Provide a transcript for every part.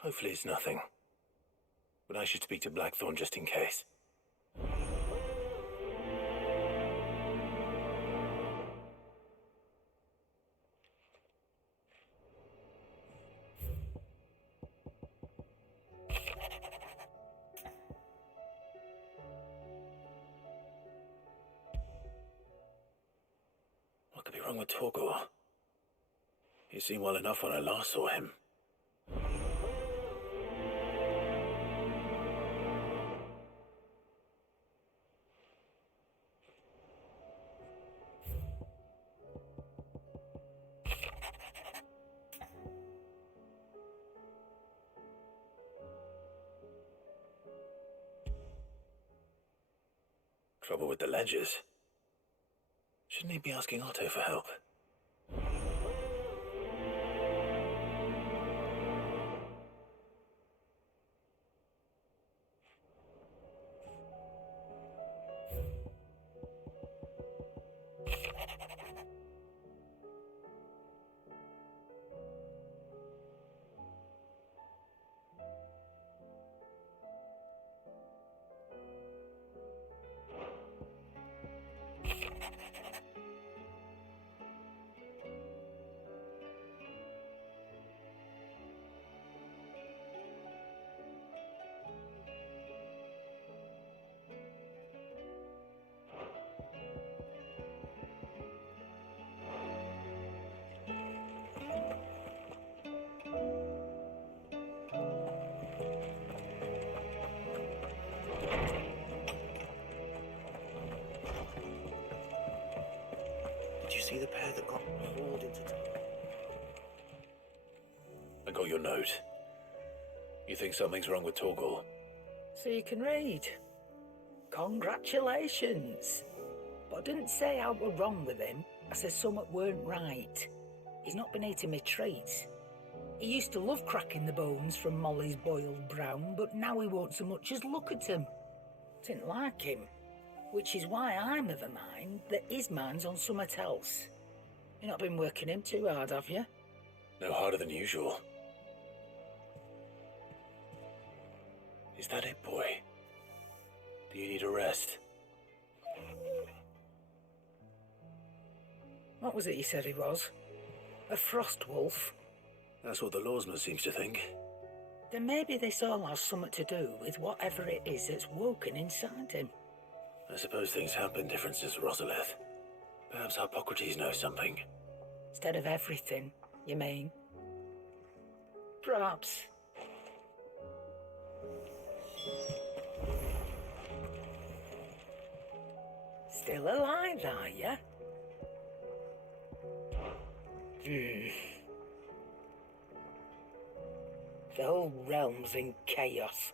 Hopefully it's nothing. But I should speak to Blackthorn just in case. What could be wrong with Torgor? He seemed well enough when I last saw him. Trouble with the ledgers. Shouldn't he be asking Otto for help? Did you see the pair that got hauled into town? I got your note. You think something's wrong with Torgor? So you can read. Congratulations. But I didn't say I were wrong with him. I said something weren't right. He's not been eating me treats. He used to love cracking the bones from Molly's boiled brown, but now he won't so much as look at them. Didn't like him. Which is why I'm of a mind that his mind's on something else. You've not been working him too hard, have you? No harder than usual. Is that it, boy? Do you need a rest? What was it you said he was? A frost wolf? That's what the lawsman seems to think. Then maybe this all has something to do with whatever it is that's woken inside him. I suppose things have been different since Rosalith. Perhaps Hippocrates knows something. Instead of everything, you mean? Perhaps. Still alive, are you? The whole realm's in chaos.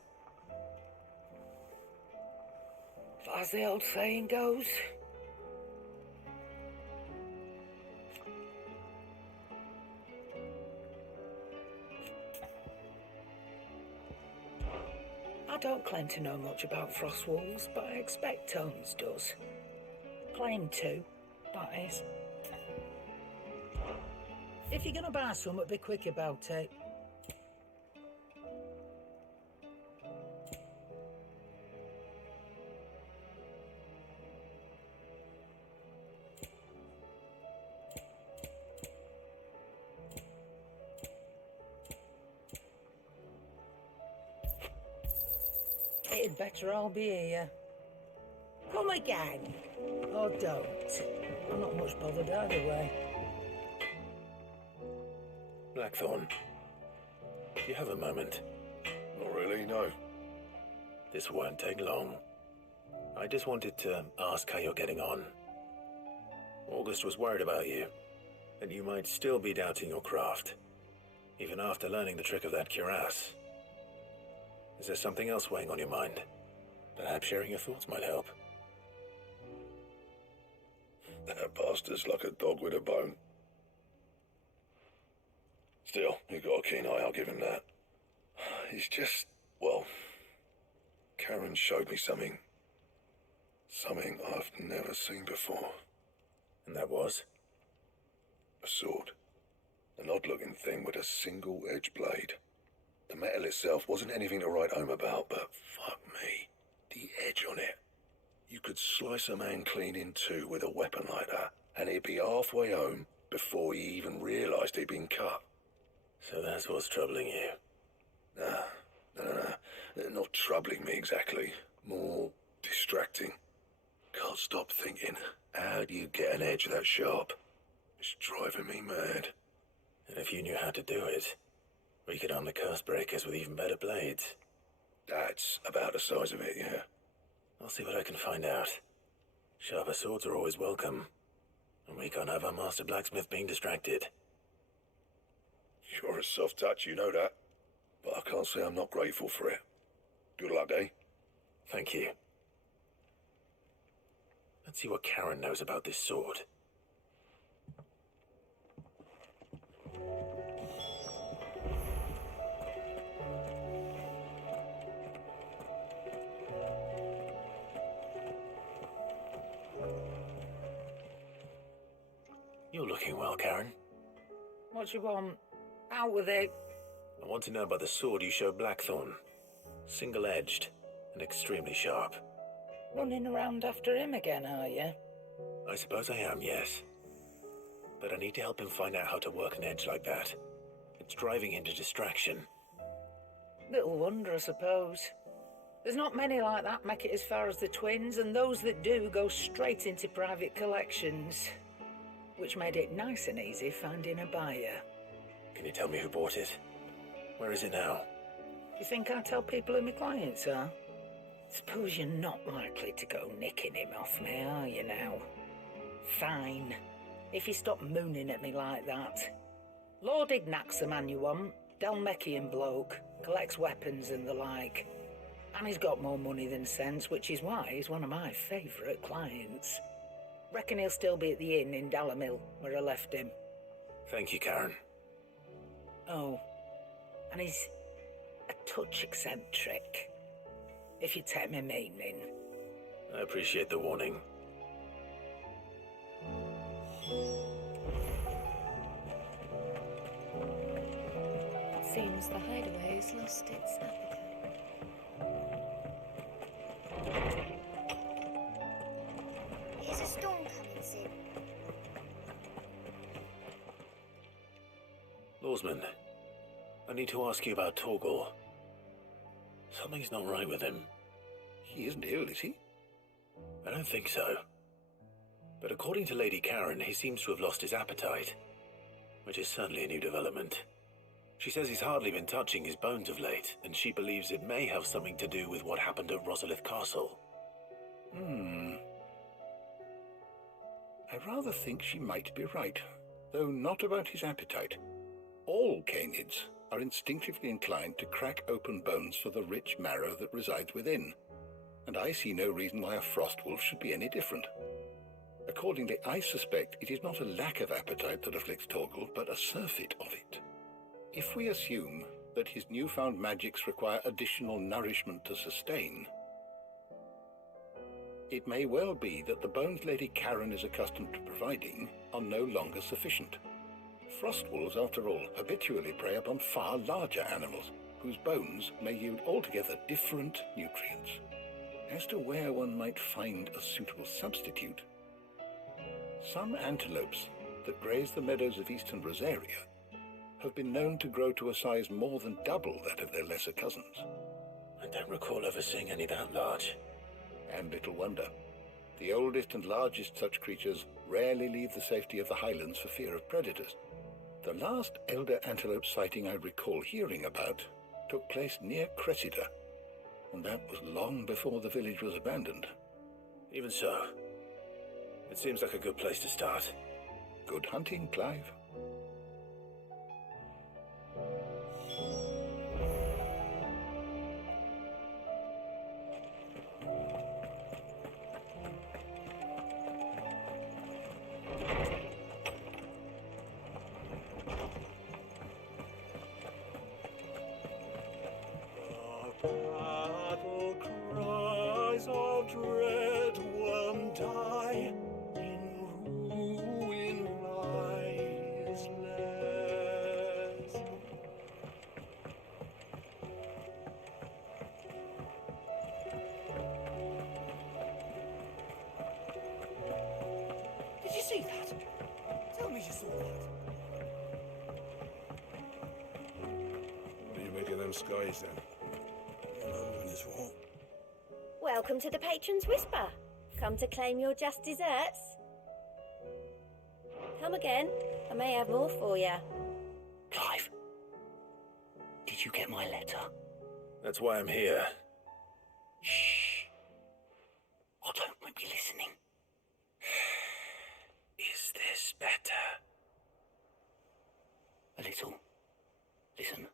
But as the old saying goes, I don't claim to know much about Frostwolves, but I expect Tones does. Claim to, that is. If you're gonna buy something, be quick about it. It'd better all be here. Come again. Or don't. I'm not much bothered either way. Blackthorn, do you have a moment? Not really, no. This won't take long. I just wanted to ask how you're getting on. August was worried about you, that you might still be doubting your craft, even after learning the trick of that cuirass. Is there something else weighing on your mind? Perhaps sharing your thoughts might help. That bastard's like a dog with a bone. Still, he's got a keen eye, I'll give him that. He's just, well, Karen showed me something. Something I've never seen before. And that was? A sword. An odd-looking thing with a single-edged blade. The metal itself wasn't anything to write home about, but fuck me, the edge on it. You could slice a man clean in two with a weapon like that, and he'd be halfway home before he even realised he'd been cut. So that's what's troubling you. No. Not troubling me exactly. More distracting. Can't stop thinking, how do you get an edge that sharp? It's driving me mad. And if you knew how to do it, we could arm the curse breakers with even better blades. That's about the size of it, yeah. I'll see what I can find out. Sharper swords are always welcome. And we can't have our master blacksmith being distracted. You're a soft touch, you know that. But I can't say I'm not grateful for it. Good luck, eh? Thank you. Let's see what Karen knows about this sword. You're looking well, Karen. What do you want? Out with it. I want to know about the sword you showed Blackthorn. Single-edged and extremely sharp. Running around after him again, are you? I suppose I am, yes. But I need to help him find out how to work an edge like that. It's driving him to distraction. Little wonder, I suppose. There's not many like that make it as far as the twins, and those that do go straight into private collections. Which made it nice and easy finding a buyer. Can you tell me who bought it? Where is it now? You think I tell people who my clients are? Suppose you're not likely to go nicking him off me, are you now? Fine. If you stop mooning at me like that. Lord Ignac's the man you want. Dalmekian bloke. Collects weapons and the like. And he's got more money than sense, which is why he's one of my favourite clients. Reckon he'll still be at the inn in Dalamil, where I left him. Thank you, Karen. Oh, and he's a touch eccentric, if you take my meaning. I appreciate the warning. Seems the hideaway has lost its appetite. Is a storm coming soon? Lawsman, I need to ask you about Torgal. Something's not right with him. He isn't ill, is he? I don't think so. But according to Lady Karen, he seems to have lost his appetite, which is certainly a new development. She says he's hardly been touching his bones of late, and she believes it may have something to do with what happened at Rosalith Castle. I rather think she might be right, though not about his appetite. All canids are instinctively inclined to crack open bones for the rich marrow that resides within, and I see no reason why a frostwolf should be any different. Accordingly, I suspect it is not a lack of appetite that afflicts Torgal, but a surfeit of it. If we assume that his newfound magics require additional nourishment to sustain, it may well be that the bones Lady Karen is accustomed to providing are no longer sufficient. Frostwolves, after all, habitually prey upon far larger animals, whose bones may yield altogether different nutrients. As to where one might find a suitable substitute, some antelopes that graze the meadows of eastern Rosaria have been known to grow to a size more than double that of their lesser cousins. I don't recall ever seeing any that large. And little wonder. The oldest and largest such creatures rarely leave the safety of the highlands for fear of predators. The last elder antelope sighting I recall hearing about took place near Cressida, and that was long before the village was abandoned. Even so, it seems like a good place to start. Good hunting, Clive. Battle cries of dread one die, in ruin lies. see that? Tell me you saw that. What do you make of them skies then? Alone is what? Welcome to the Patron's Whisper. Come to claim your just desserts? Come again. I may have more for you. Clive, did you get my letter? That's why I'm here. Shh. Otto might be listening. Is this better? A little. Listen,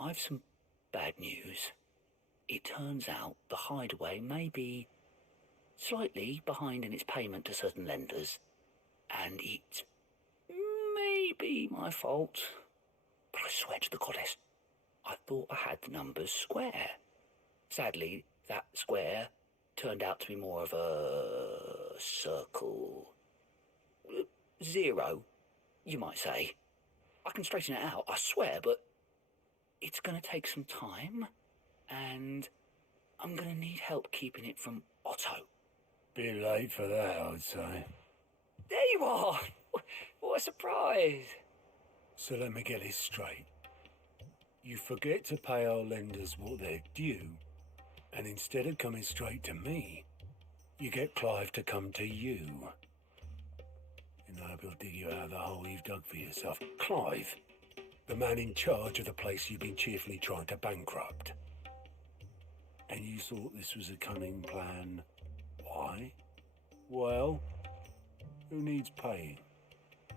I've some bad news. It turns out the Hideaway may be slightly behind in its payment to certain lenders, and it may be my fault. But I swear to the goddess, I thought I had the numbers square. Sadly, that square turned out to be more of a circle. 0, you might say. I can straighten it out, I swear, but it's going to take some time, and I'm going to need help keeping it from Otto. Bit late for that, I'd say. There you are! What a surprise! So let me get this straight. You forget to pay our lenders what they're due, and instead of coming straight to me, you get Clive to come to you. And I will dig you out of the hole you've dug for yourself. Clive, the man in charge of the place you've been cheerfully trying to bankrupt. And you thought this was a cunning plan. Why? Well, who needs paying?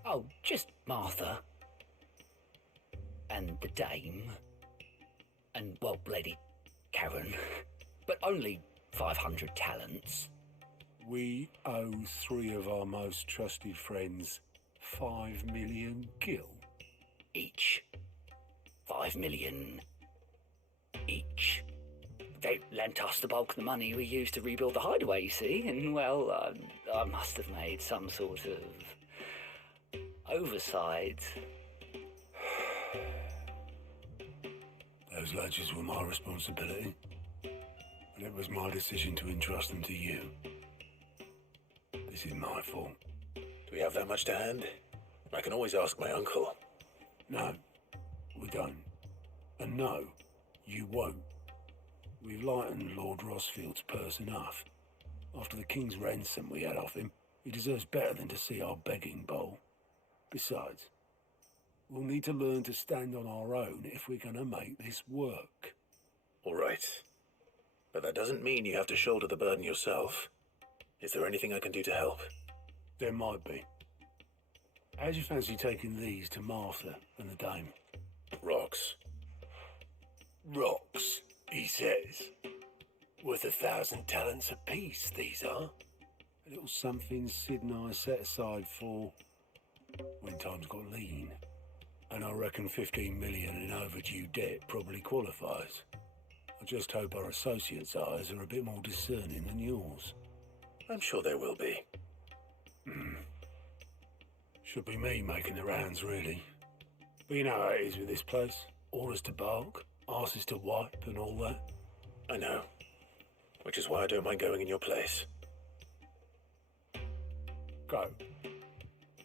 Oh, just Martha. And the dame. And, well, Lady Karen. But only 500 talents. We owe 3 of our most trusted friends 5 million gil. Each. 5 million. Each. They lent us the bulk of the money we used to rebuild the Hideaway, you see, and, well, I must have made some sort of oversight. Those ledgers were my responsibility, and it was my decision to entrust them to you. This is my fault. Do we have that much to hand? I can always ask my uncle. No, we don't. And no, you won't. We've lightened Lord Rosfield's purse enough. After the king's ransom we had off him, he deserves better than to see our begging bowl. Besides, we'll need to learn to stand on our own if we're going to make this work. All right. But that doesn't mean you have to shoulder the burden yourself. Is there anything I can do to help? There might be. How'd you fancy taking these to Martha and the dame? Rocks. Rocks, he says. Worth 1,000 talents apiece, these are. A little something Sid and I set aside for when times got lean. And I reckon 15 million in overdue debt probably qualifies. I just hope our associates' eyes are a bit more discerning than yours. I'm sure there will be. Should be me making the rounds, really. But you know how it is with this place. Orders to bark, arses to wipe and all that. I know. Which is why I don't mind going in your place. Go. Do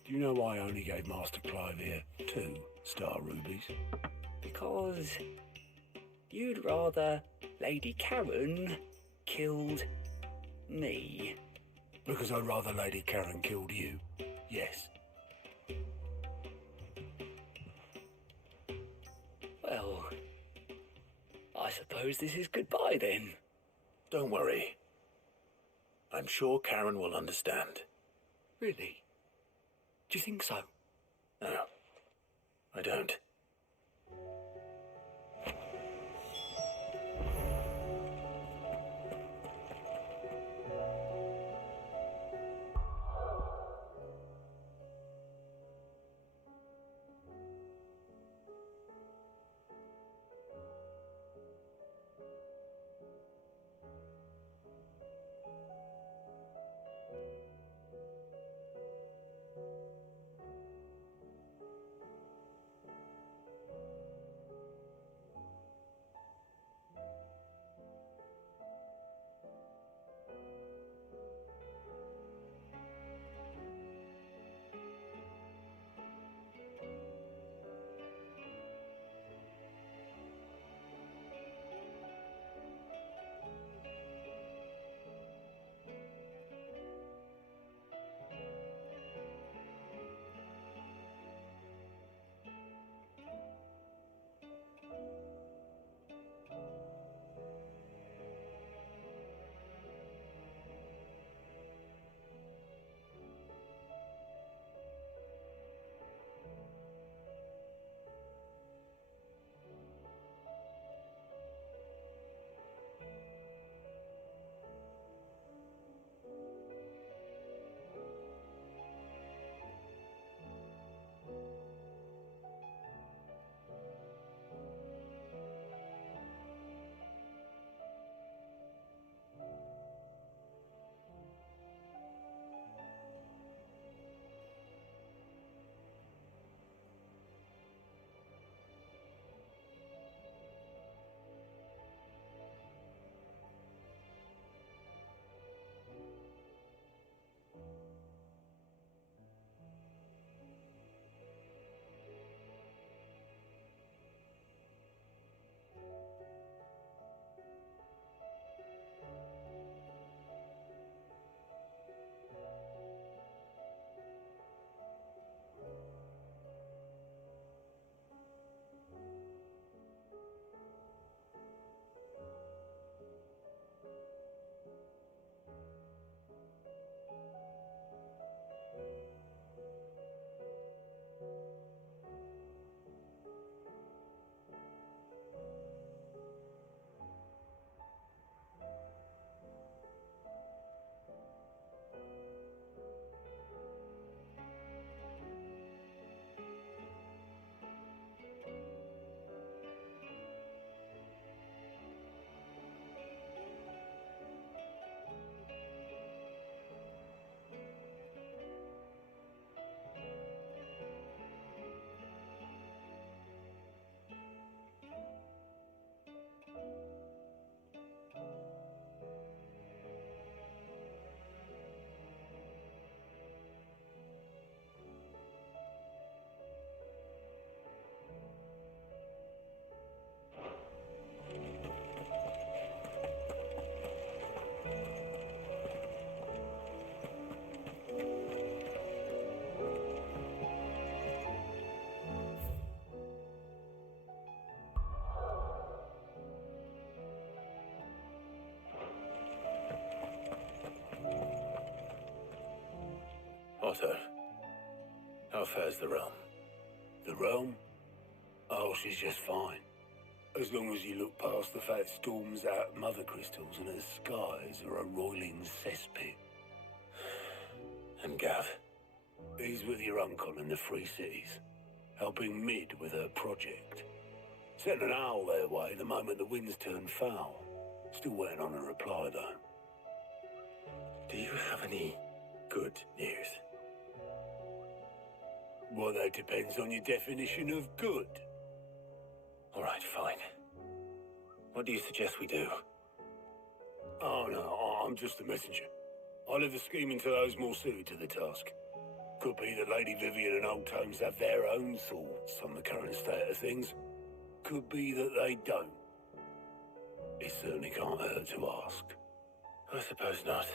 you know why I only gave Master Clive here 2 star rubies? Because you'd rather Lady Karen killed me. Because I'd rather Lady Karen killed you. Yes. Well, I suppose this is goodbye then. Don't worry. I'm sure Karen will understand. Really? Do you think so? No, I don't. Otto, how fares the realm? The realm? Oh, she's just fine. As long as you look past the fat storms out mother crystals and her skies are a roiling cesspit. And Gav? He's with your uncle in the Free Cities, helping Mid with her project. Sent an owl their way the moment the winds turned foul. Still waiting on a reply, though. Do you have any good news? Well, that depends on your definition of good. All right, fine. What do you suggest we do? Oh, no, I'm just a messenger. I'll leave the scheming to those more suited to the task. Could be that Lady Vivian and Old Tomes have their own thoughts on the current state of things. Could be that they don't. It certainly can't hurt to ask. I suppose not.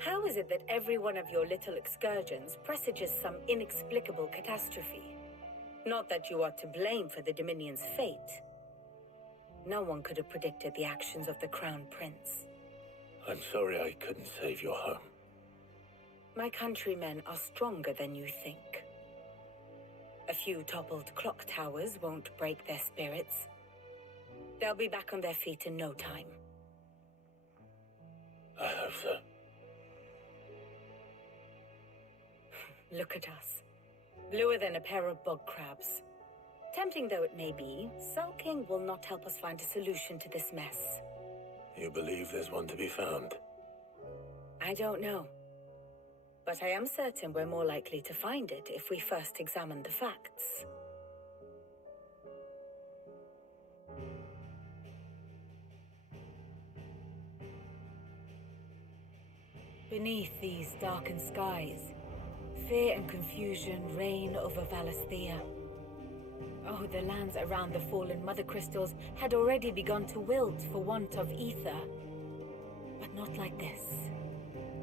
How is it that every one of your little excursions presages some inexplicable catastrophe? Not that you are to blame for the Dominion's fate. No one could have predicted the actions of the Crown Prince. I'm sorry I couldn't save your home. My countrymen are stronger than you think. A few toppled clock towers won't break their spirits. They'll be back on their feet in no time. I hope so. Look at us. Bluer than a pair of bog crabs. Tempting though it may be, sulking will not help us find a solution to this mess. You believe there's one to be found? I don't know. But I am certain we're more likely to find it if we first examine the facts. Beneath these darkened skies, fear and confusion reign over Valisthea. Oh, the lands around the fallen mother crystals had already begun to wilt for want of ether. But not like this.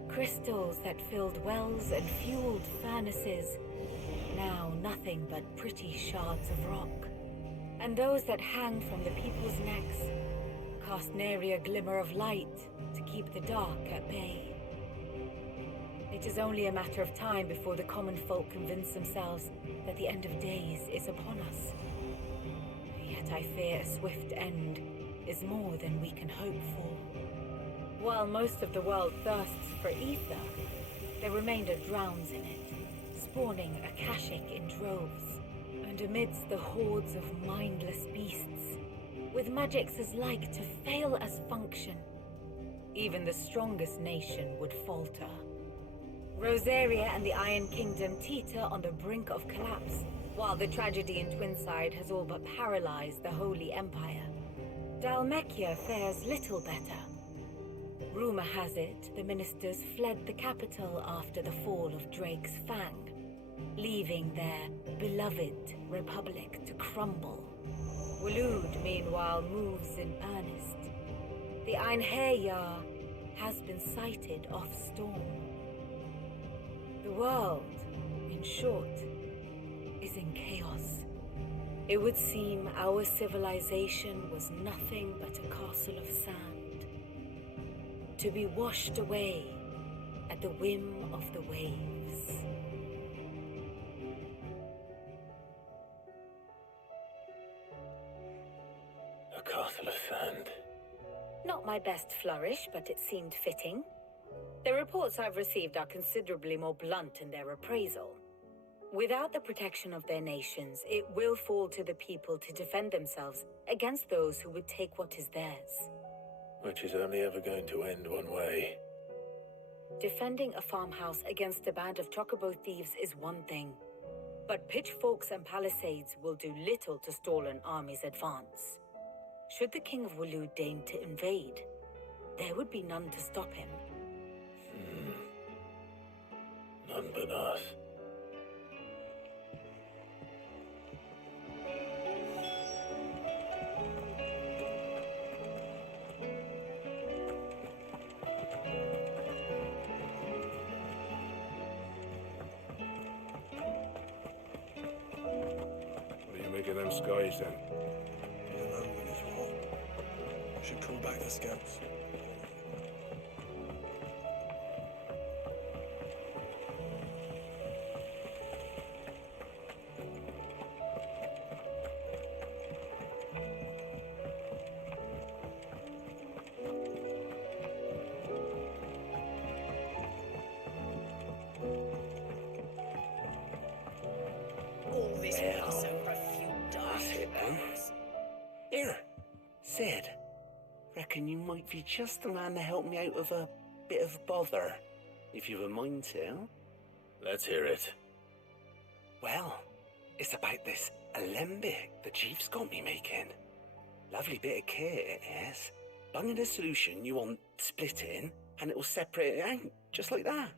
Crystals that filled wells and fueled furnaces, now nothing but pretty shards of rock. And those that hang from the people's necks cast nary a glimmer of light to keep the dark at bay. It is only a matter of time before the common folk convince themselves that the end of days is upon us. Yet I fear a swift end is more than we can hope for. While most of the world thirsts for ether, the remainder drowns in it, spawning Akashic in droves. And amidst the hordes of mindless beasts, with magics as like to fail as function, even the strongest nation would falter. Rosaria and the Iron Kingdom teeter on the brink of collapse, while the tragedy in Twinside has all but paralyzed the Holy Empire. Dhalmekia fares little better. Rumor has it the ministers fled the capital after the fall of Drake's Fang, leaving their beloved republic to crumble. Waloed, meanwhile, moves in earnest. The Einherjar has been sighted off-storm. The world, in short, is in chaos. It would seem our civilization was nothing but a castle of sand, to be washed away at the whim of the waves. A castle of sand. Not my best flourish, but it seemed fitting. The reports I've received are considerably more blunt in their appraisal. Without the protection of their nations, it will fall to the people to defend themselves against those who would take what is theirs. Which is only ever going to end one way. Defending a farmhouse against a band of chocobo thieves is one thing, but pitchforks and palisades will do little to stall an army's advance. Should the King of Waloed deign to invade, there would be none to stop him. None but us. What are you making them skies then? You know when it's hot. Should call back the scouts. All this fuss over a few that's it then. Here, Sid. Reckon you might be just the man to help me out of a bit of bother, if you've a mind to. Let's hear it. Well, it's about this alembic the chief's got me making. Lovely bit of kit it is. Bung in a solution you want splitting, and it'll separate it out, just like that.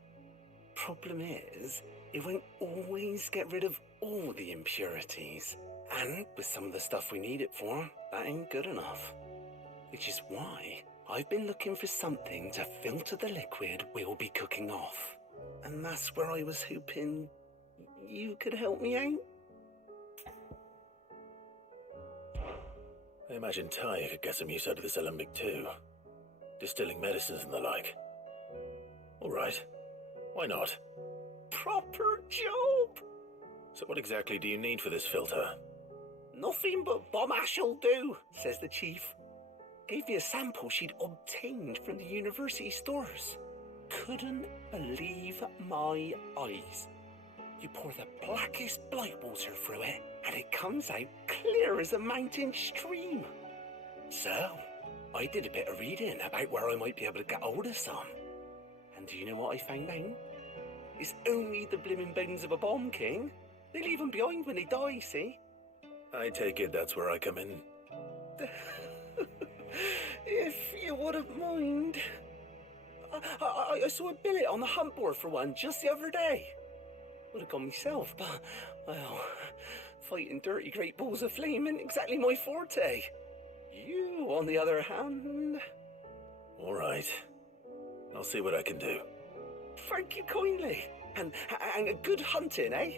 Problem is, it won't always get rid of all the impurities. And with some of the stuff we need it for, that ain't good enough. Which is why I've been looking for something to filter the liquid we'll be cooking off. And that's where I was hoping you could help me out. I imagine Ty could get some use out of this alembic too. Distilling medicines and the like. All right. Why not? Proper job! So what exactly do you need for this filter? Nothing but bomb ash'll do, says the chief. Gave me a sample she'd obtained from the university stores. Couldn't believe my eyes. You pour the blackest blight water through it, and it comes out clear as a mountain stream. So, I did a bit of reading about where I might be able to get hold of some. And do you know what I found out? It's only the blimmin' bones of a bomb king. They leave them behind when they die, see? I take it that's where I come in. If you wouldn't mind. I saw a billet on the hunt board for one just the other day. Would have gone myself, but, well, fighting dirty great balls of flame ain't exactly my forte. You, on the other hand... All right. I'll see what I can do. Thank you kindly. And a good hunting, eh?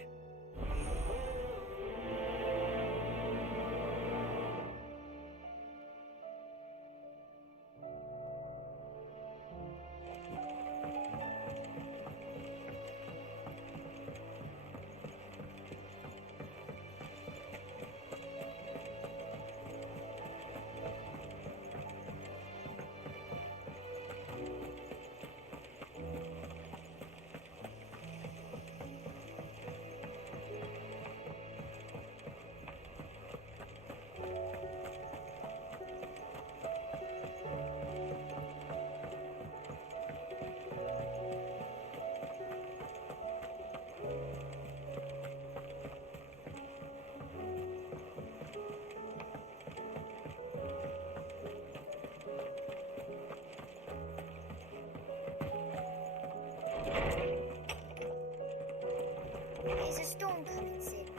There's a storm coming, Sid.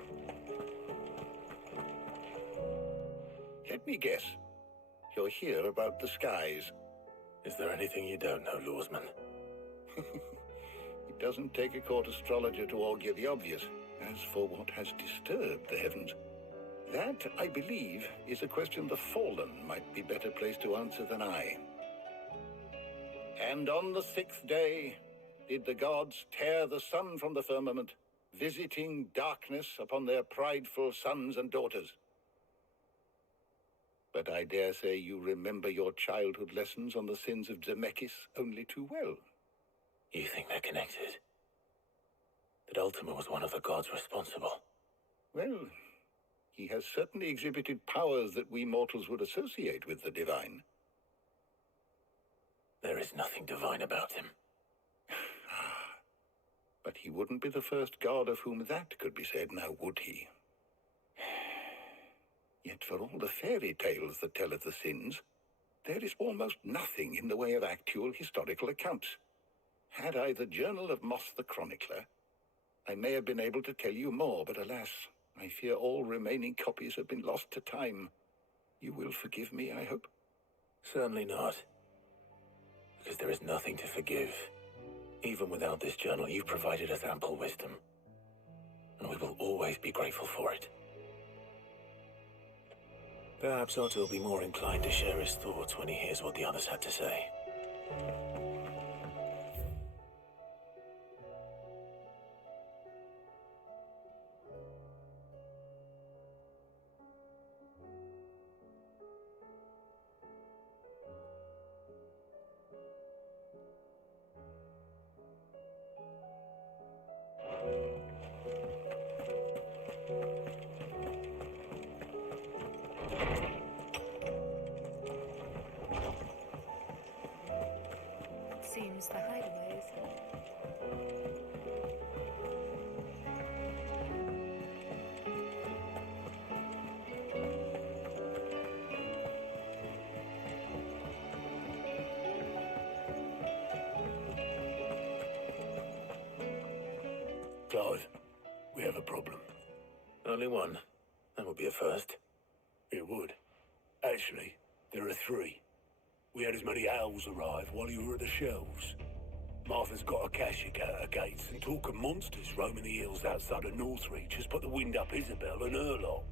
Let me guess. You're here about the skies. Is there anything you don't know, Lawsman? It doesn't take a court astrologer to augur the obvious. As for what has disturbed the heavens, that, I believe, is a question the Fallen might be better placed to answer than I. And on the 6th day did the gods tear the sun from the firmament, visiting darkness upon their prideful sons and daughters. But I dare say you remember your childhood lessons on the sins of Zemeckis only too well. You think they're connected? that Ultima was one of the gods responsible. Well, he has certainly exhibited powers that we mortals would associate with the divine. There is nothing divine about him. But he wouldn't be the first god of whom that could be said, now would he? Yet for all the fairy tales that tell of the sins, there is almost nothing in the way of actual historical accounts. Had I the Journal of Moss the Chronicler, I may have been able to tell you more, but alas, I fear all remaining copies have been lost to time. You will forgive me, I hope? Certainly not. Because there is nothing to forgive. Even without this journal, you've provided us ample wisdom. And we will always be grateful for it. Perhaps Otto will be more inclined to share his thoughts when he hears what the others had to say. Seems the hideaways. Clive, we have a problem. Only one. That would be a first. It would. Actually, there are three. We had as many owls arrive while you were at the shelves. Martha's got a cashier at her gates, and talk of monsters roaming the hills outside of Northreach has put the wind up Isabel and her lot.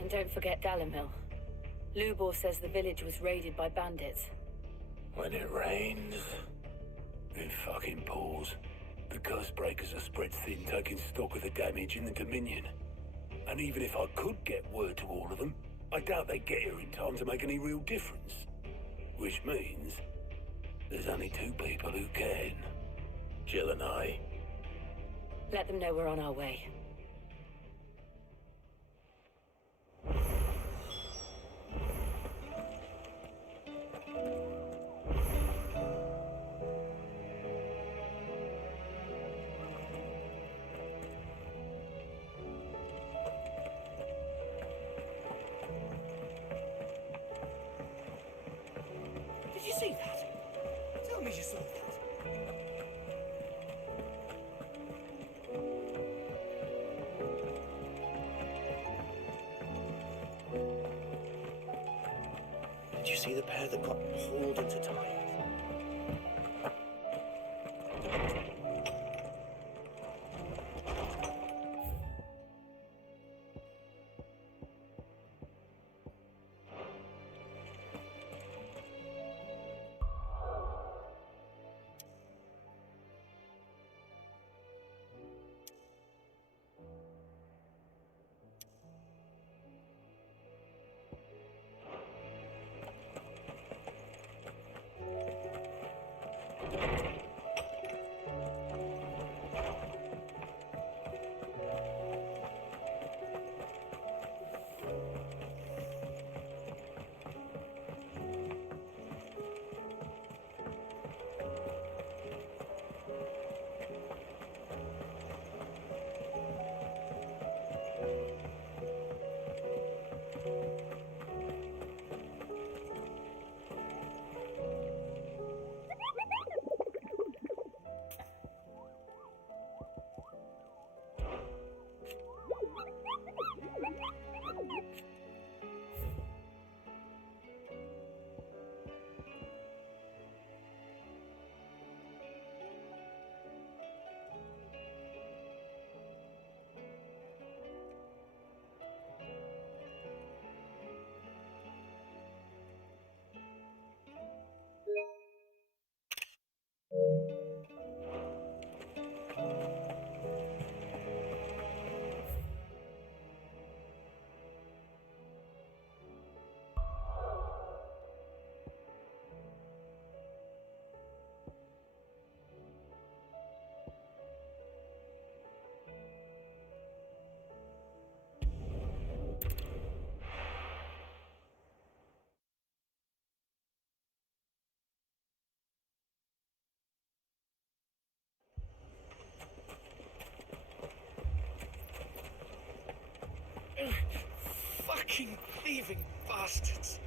And don't forget Dalimil. Lubor says the village was raided by bandits. When it rains... It fucking pours. The curse breakers are spread thin, taking stock of the damage in the Dominion. And even if I could get word to all of them, I doubt they'd get here in time to make any real difference. Which means there's only two people who can. Jill and I. Let them know we're on our way. Did you see that? Tell me you saw that. Did you see the pair that got hauled into time? Fucking thieving bastards!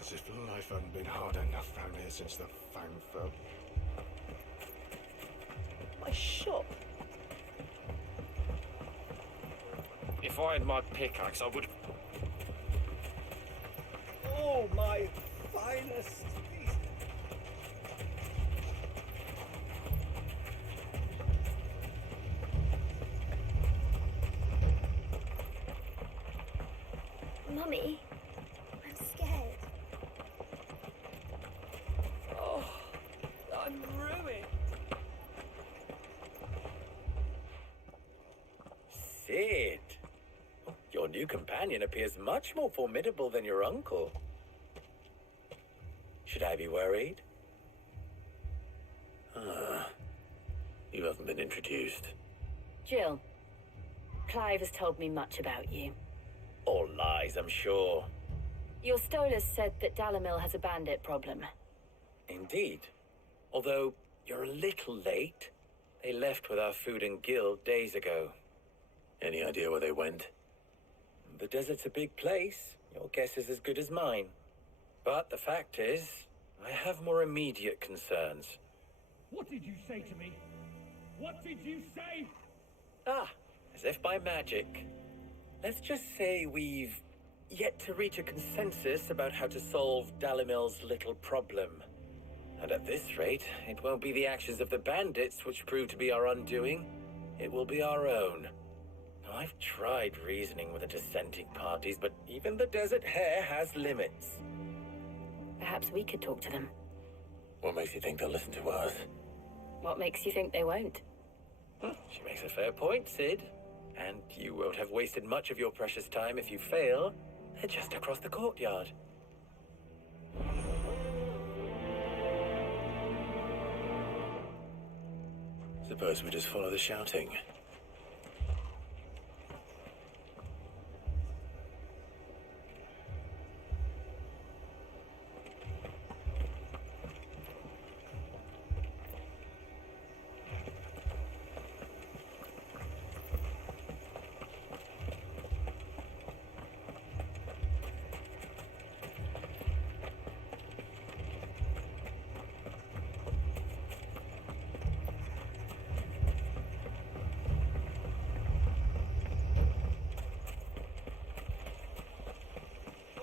As if life hadn't been hard enough round here since the Fang fell. My shop? If I had my pickaxe, I would... Oh, my finest piece. Mummy, I'm scared. Oh, I'm ruined. Sid! Your new companion appears much more formidable than your uncle. Should I be worried? You haven't been introduced. Jill, Clive has told me much about you. All lies, I'm sure. Your Stolas said that Dalamil has a bandit problem. Indeed. Although you're a little late. They left with our food and guild days ago. Any idea where they went? The desert's a big place. Your guess is as good as mine. But the fact is, I have more immediate concerns. What did you say to me? What did you say? As if by magic. Let's just say we've yet to reach a consensus about how to solve Dalimil's little problem. And at this rate, it won't be the actions of the bandits which prove to be our undoing. It will be our own. Now, I've tried reasoning with the dissenting parties, but even the Desert Hare has limits. Perhaps we could talk to them. What makes you think they'll listen to us? What makes you think they won't? She makes a fair point, Sid. And you won't have wasted much of your precious time if you fail. They're just across the courtyard. Suppose we just follow the shouting.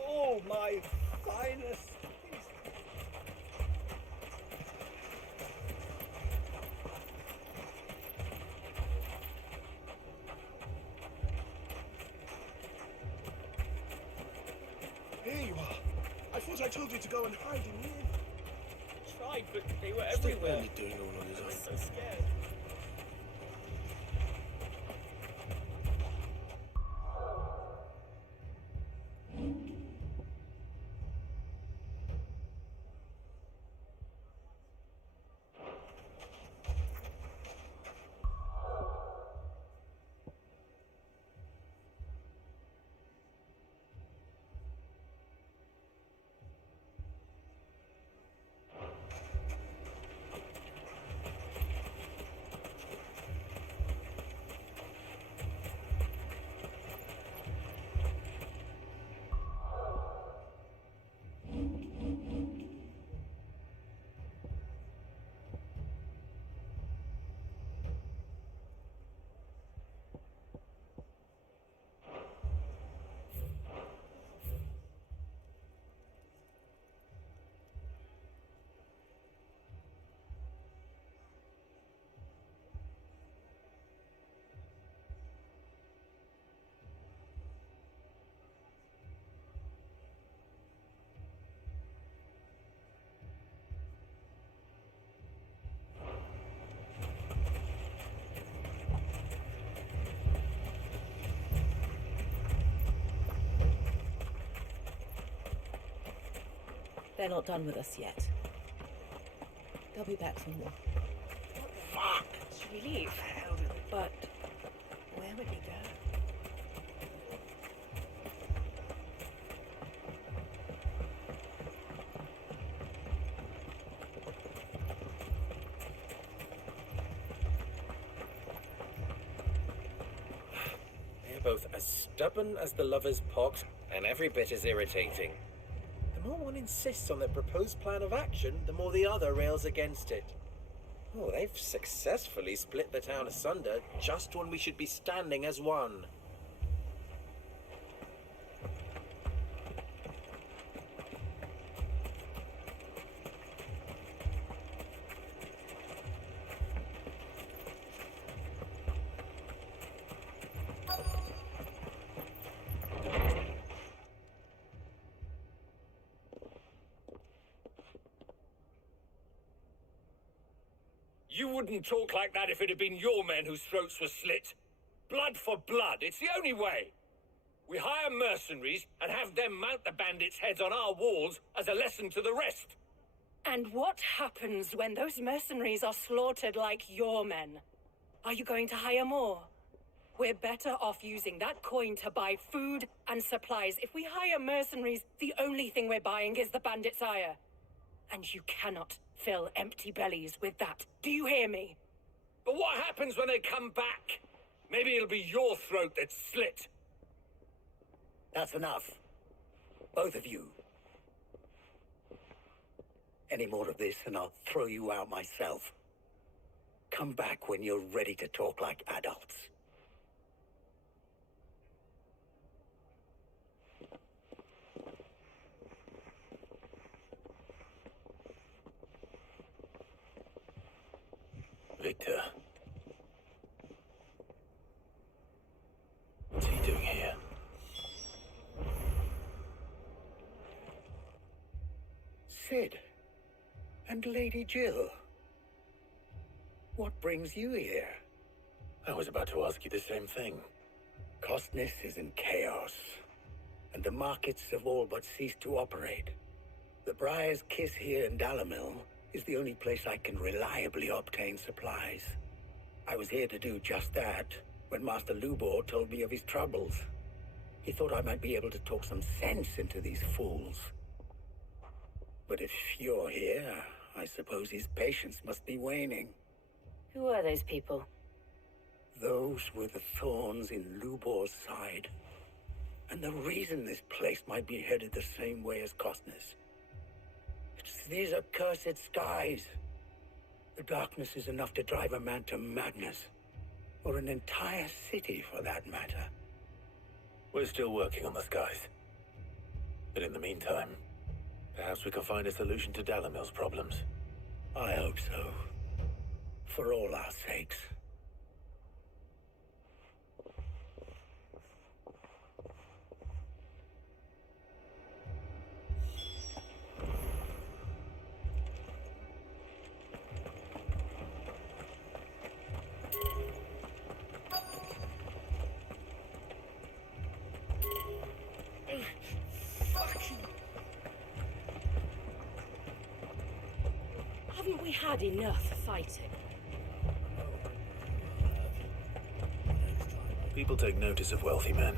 Oh, my finest piece. Here you are. I thought I told you to go and hide in here. Tried, but they were Stop everywhere. only doing all on his I own. was so scared. They're not done with us yet. They'll be back for more. Fuck! Should we leave? But where would we go? They're both as stubborn as the lover's pox and every bit as irritating. The more one insists on their proposed plan of action, the more the other rails against it. Oh, they've successfully split the town asunder just when we should be standing as one. You wouldn't talk like that if it had been your men whose throats were slit. Blood for blood, it's the only way. We hire mercenaries and have them mount the bandits' heads on our walls as a lesson to the rest. And what happens when those mercenaries are slaughtered like your men? Are you going to hire more? We're better off using that coin to buy food and supplies. If we hire mercenaries, the only thing we're buying is the bandits' ire. And you cannot fill empty bellies with that. Do you hear me? But what happens when they come back? Maybe it'll be your throat that's slit. That's enough. Both of you. Any more of this and I'll throw you out myself. Come back when you're ready to talk like adults. Victor. What's he doing here? Sid. And Lady Jill. What brings you here? I was about to ask you the same thing. Costness is in chaos, and the markets have all but ceased to operate. The Briar's Kiss here in Dalimil is the only place I can reliably obtain supplies. I was here to do just that when Master Lubor told me of his troubles. He thought I might be able to talk some sense into these fools. But if you're here, I suppose his patience must be waning. Who are those people? Those were the thorns in Lubor's side. And the reason this place might be headed the same way as Costness. These accursed skies. The darkness is enough to drive a man to madness. Or an entire city, for that matter. We're still working on the skies. But in the meantime, perhaps we can find a solution to Dalimil's problems. I hope so. For all our sakes. Haven't we had enough fighting? People take notice of wealthy men.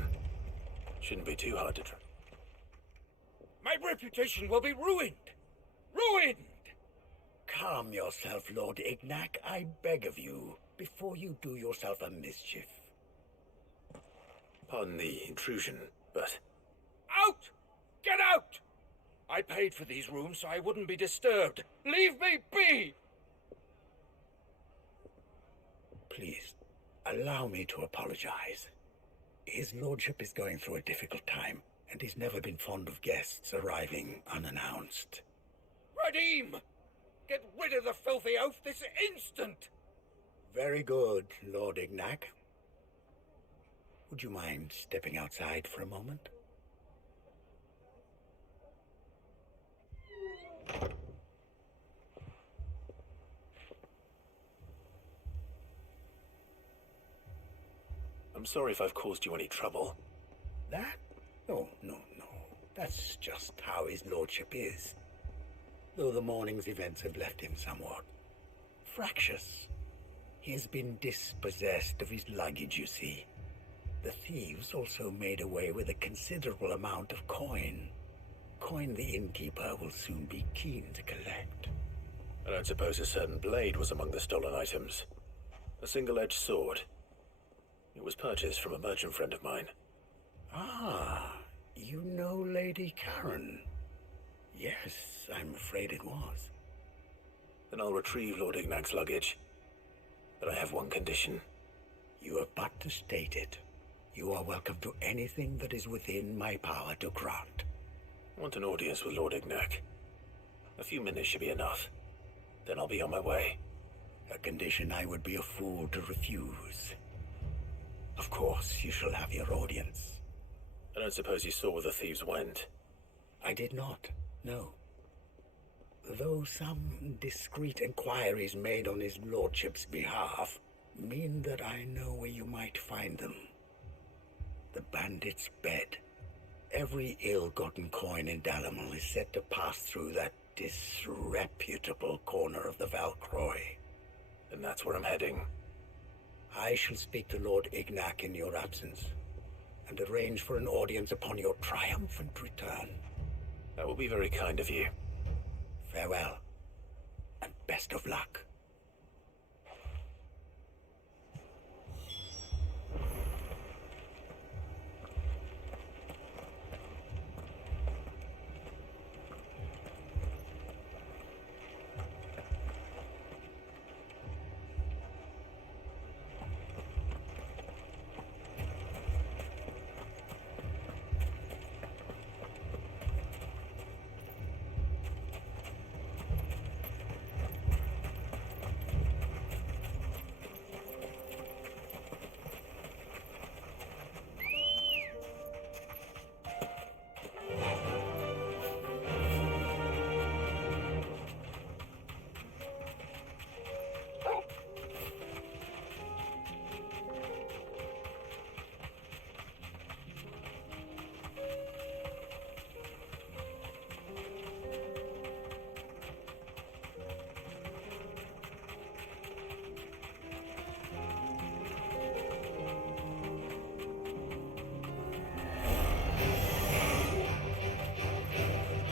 Shouldn't be too hard to try. My reputation will be ruined! Ruined! Calm yourself, Lord Ignac, I beg of you, before you do yourself a mischief. Pardon the intrusion, but... Out! Get out! I paid for these rooms so I wouldn't be disturbed. Leave me be! Please, allow me to apologize. His lordship is going through a difficult time, and he's never been fond of guests arriving unannounced. Radim! Get rid of the filthy oaf this instant! Very good, Lord Ignac. Would you mind stepping outside for a moment? I'm sorry if I've caused you any trouble. That? Oh, no. That's just how his lordship is. Though the morning's events have left him somewhat fractious. He has been dispossessed of his luggage, you see. The thieves also made away with a considerable amount of coin. Coin the innkeeper will soon be keen to collect. I don't suppose a certain blade was among the stolen items. A single-edged sword. It was purchased from a merchant friend of mine. Ah, you know Lady Karen. Yes, I'm afraid it was. Then I'll retrieve Lord Ignac's luggage. But I have one condition. You have but to state it. You are welcome to anything that is within my power to grant. I want an audience with Lord Ignac. A few minutes should be enough. Then I'll be on my way. A condition I would be a fool to refuse. Of course, you shall have your audience. I don't suppose you saw where the thieves went? I did not, no. Though some discreet inquiries made on his lordship's behalf mean that I know where you might find them. The bandit's bed. Every ill-gotten coin in Dalimil is said to pass through that disreputable corner of the Val Croix. And that's where I'm heading. I shall speak to Lord Ignac in your absence, and arrange for an audience upon your triumphant return. That will be very kind of you. Farewell, and best of luck.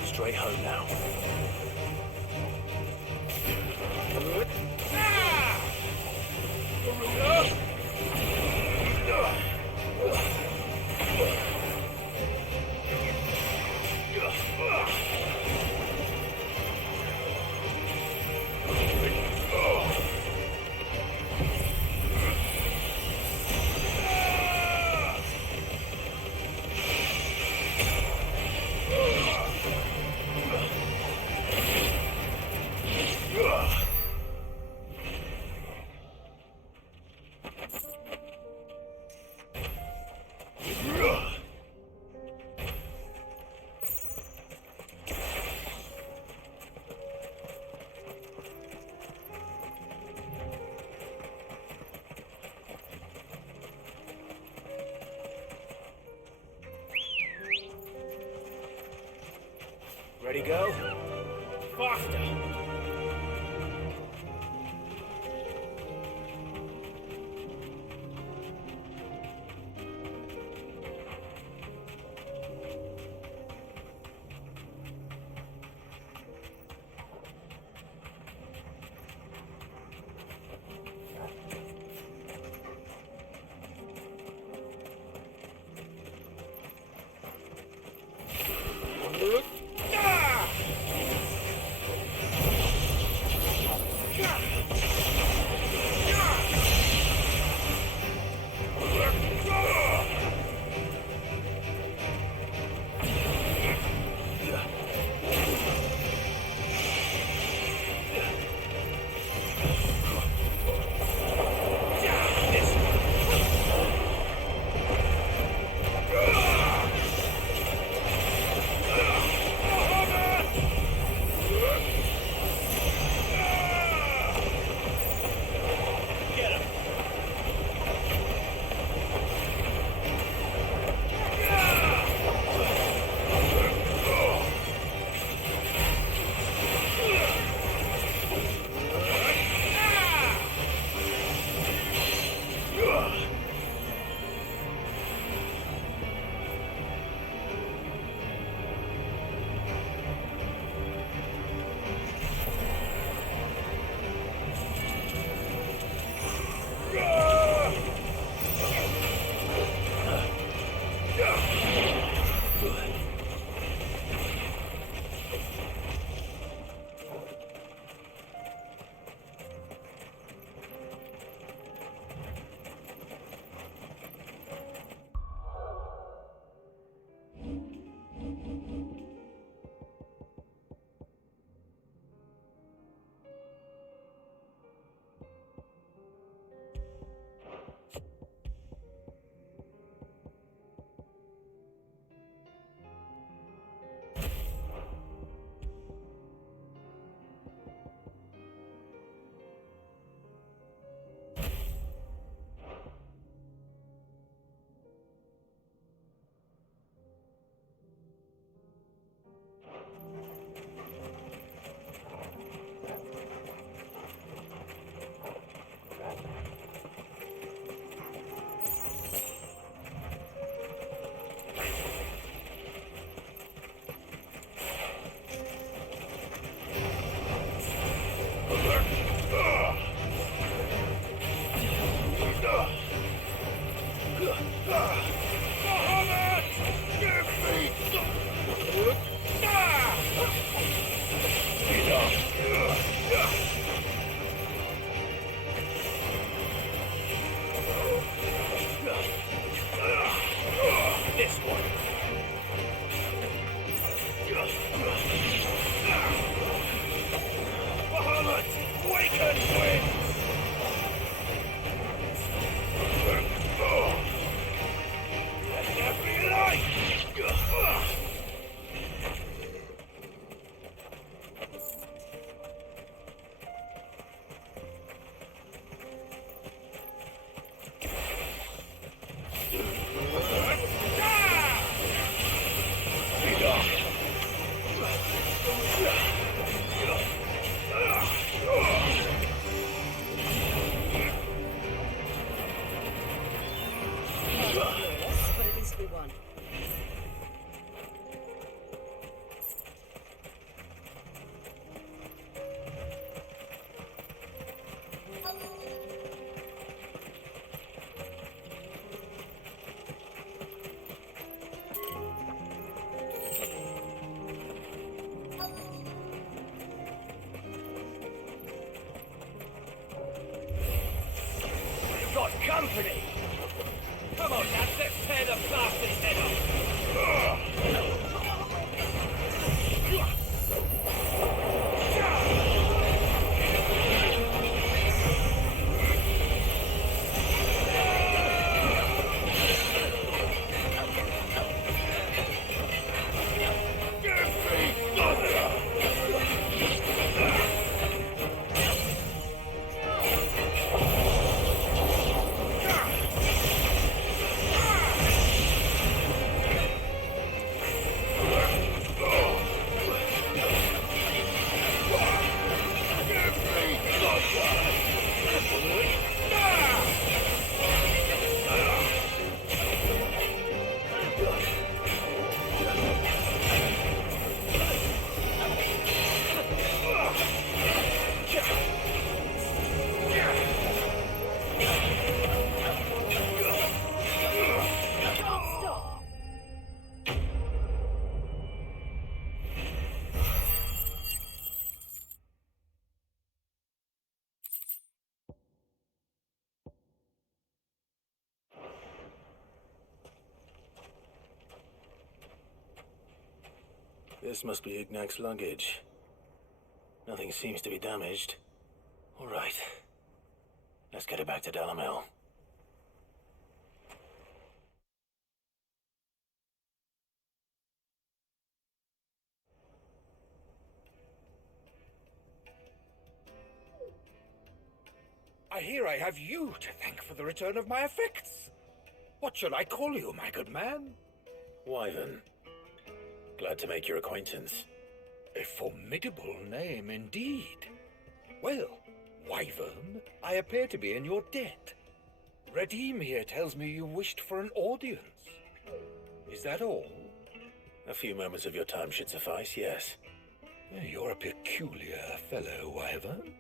Straight home now. Ready, go? Faster! company. Come on, lads, let's tear the bastard's head off. This must be Ignac's luggage. Nothing seems to be damaged. All right. Let's get it back to Dalimil. I hear I have you to thank for the return of my effects. What shall I call you, my good man? Wyvern. Glad to make your acquaintance. A formidable name indeed. Well, Wyvern, I appear to be in your debt. Radim here tells me you wished for an audience. Is that all? A few moments of your time should suffice, yes. You're a peculiar fellow, Wyvern.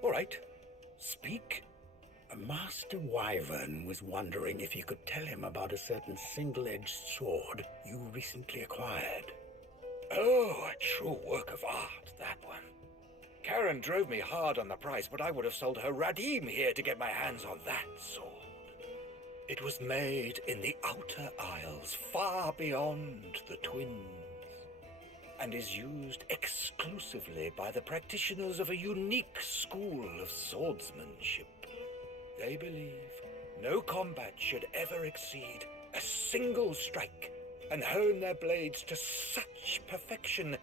All right, speak. Master Wyvern was wondering if you could tell him about a certain single-edged sword you recently acquired. Oh, a true work of art, that one. Karen drove me hard on the price, but I would have sold her Radim here to get my hands on that sword. It was made in the Outer Isles, far beyond the Twins, and is used exclusively by the practitioners of a unique school of swordsmanship. They believe no combat should ever exceed a single strike and hone their blades to such perfection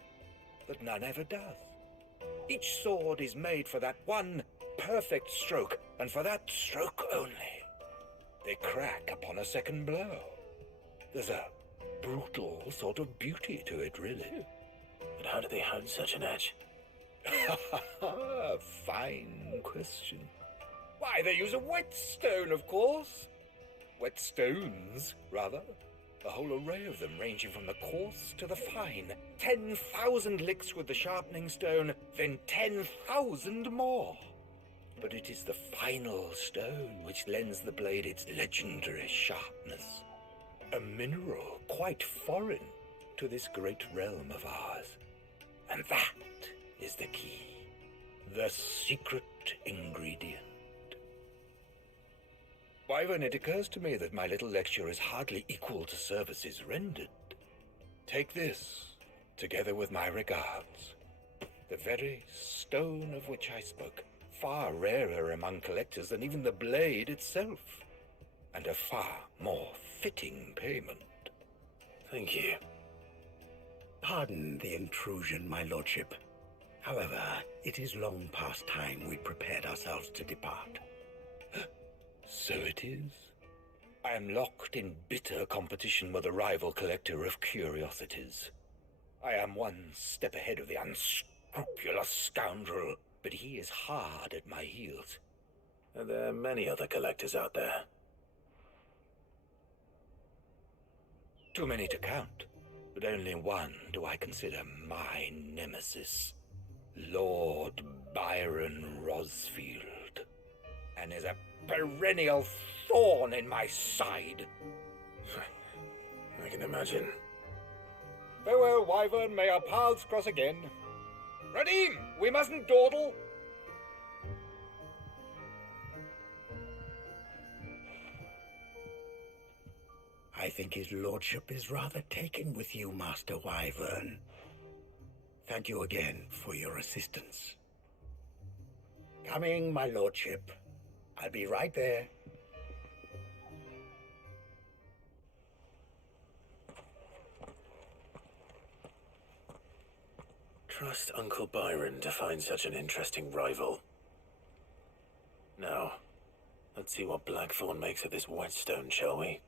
that none ever does. Each sword is made for that one perfect stroke, and for that stroke only. They crack upon a second blow. There's a brutal sort of beauty to it, really. But how do they hone such an edge? Fine question. Why, they use a whetstone, of course. Whetstones, rather. A whole array of them, ranging from the coarse to the fine. 10,000 licks with the sharpening stone, then 10,000 more. But it is the final stone which lends the blade its legendary sharpness. A mineral quite foreign to this great realm of ours. And that is the key. The secret ingredient. Wyvern, it occurs to me that my little lecture is hardly equal to services rendered. Take this, together with my regards. The very stone of which I spoke, far rarer among collectors than even the blade itself, and a far more fitting payment. Thank you. Pardon the intrusion, my lordship. However, it is long past time we prepared ourselves to depart. So it is. I am locked in bitter competition with a rival collector of curiosities. I am one step ahead of the unscrupulous scoundrel, but he is hard at my heels. Are there many other collectors out there? Too many to count, but only one do I consider my nemesis. Lord Byron Rosfield, and is a perennial thorn in my side. I can imagine. Farewell, Wyvern. May our paths cross again. Radim, we mustn't dawdle. I think his lordship is rather taken with you, Master Wyvern. Thank you again for your assistance. Coming, my lordship. I'll be right there. Trust Uncle Byron to find such an interesting rival. Now, let's see what Blackthorn makes of this whetstone, shall we?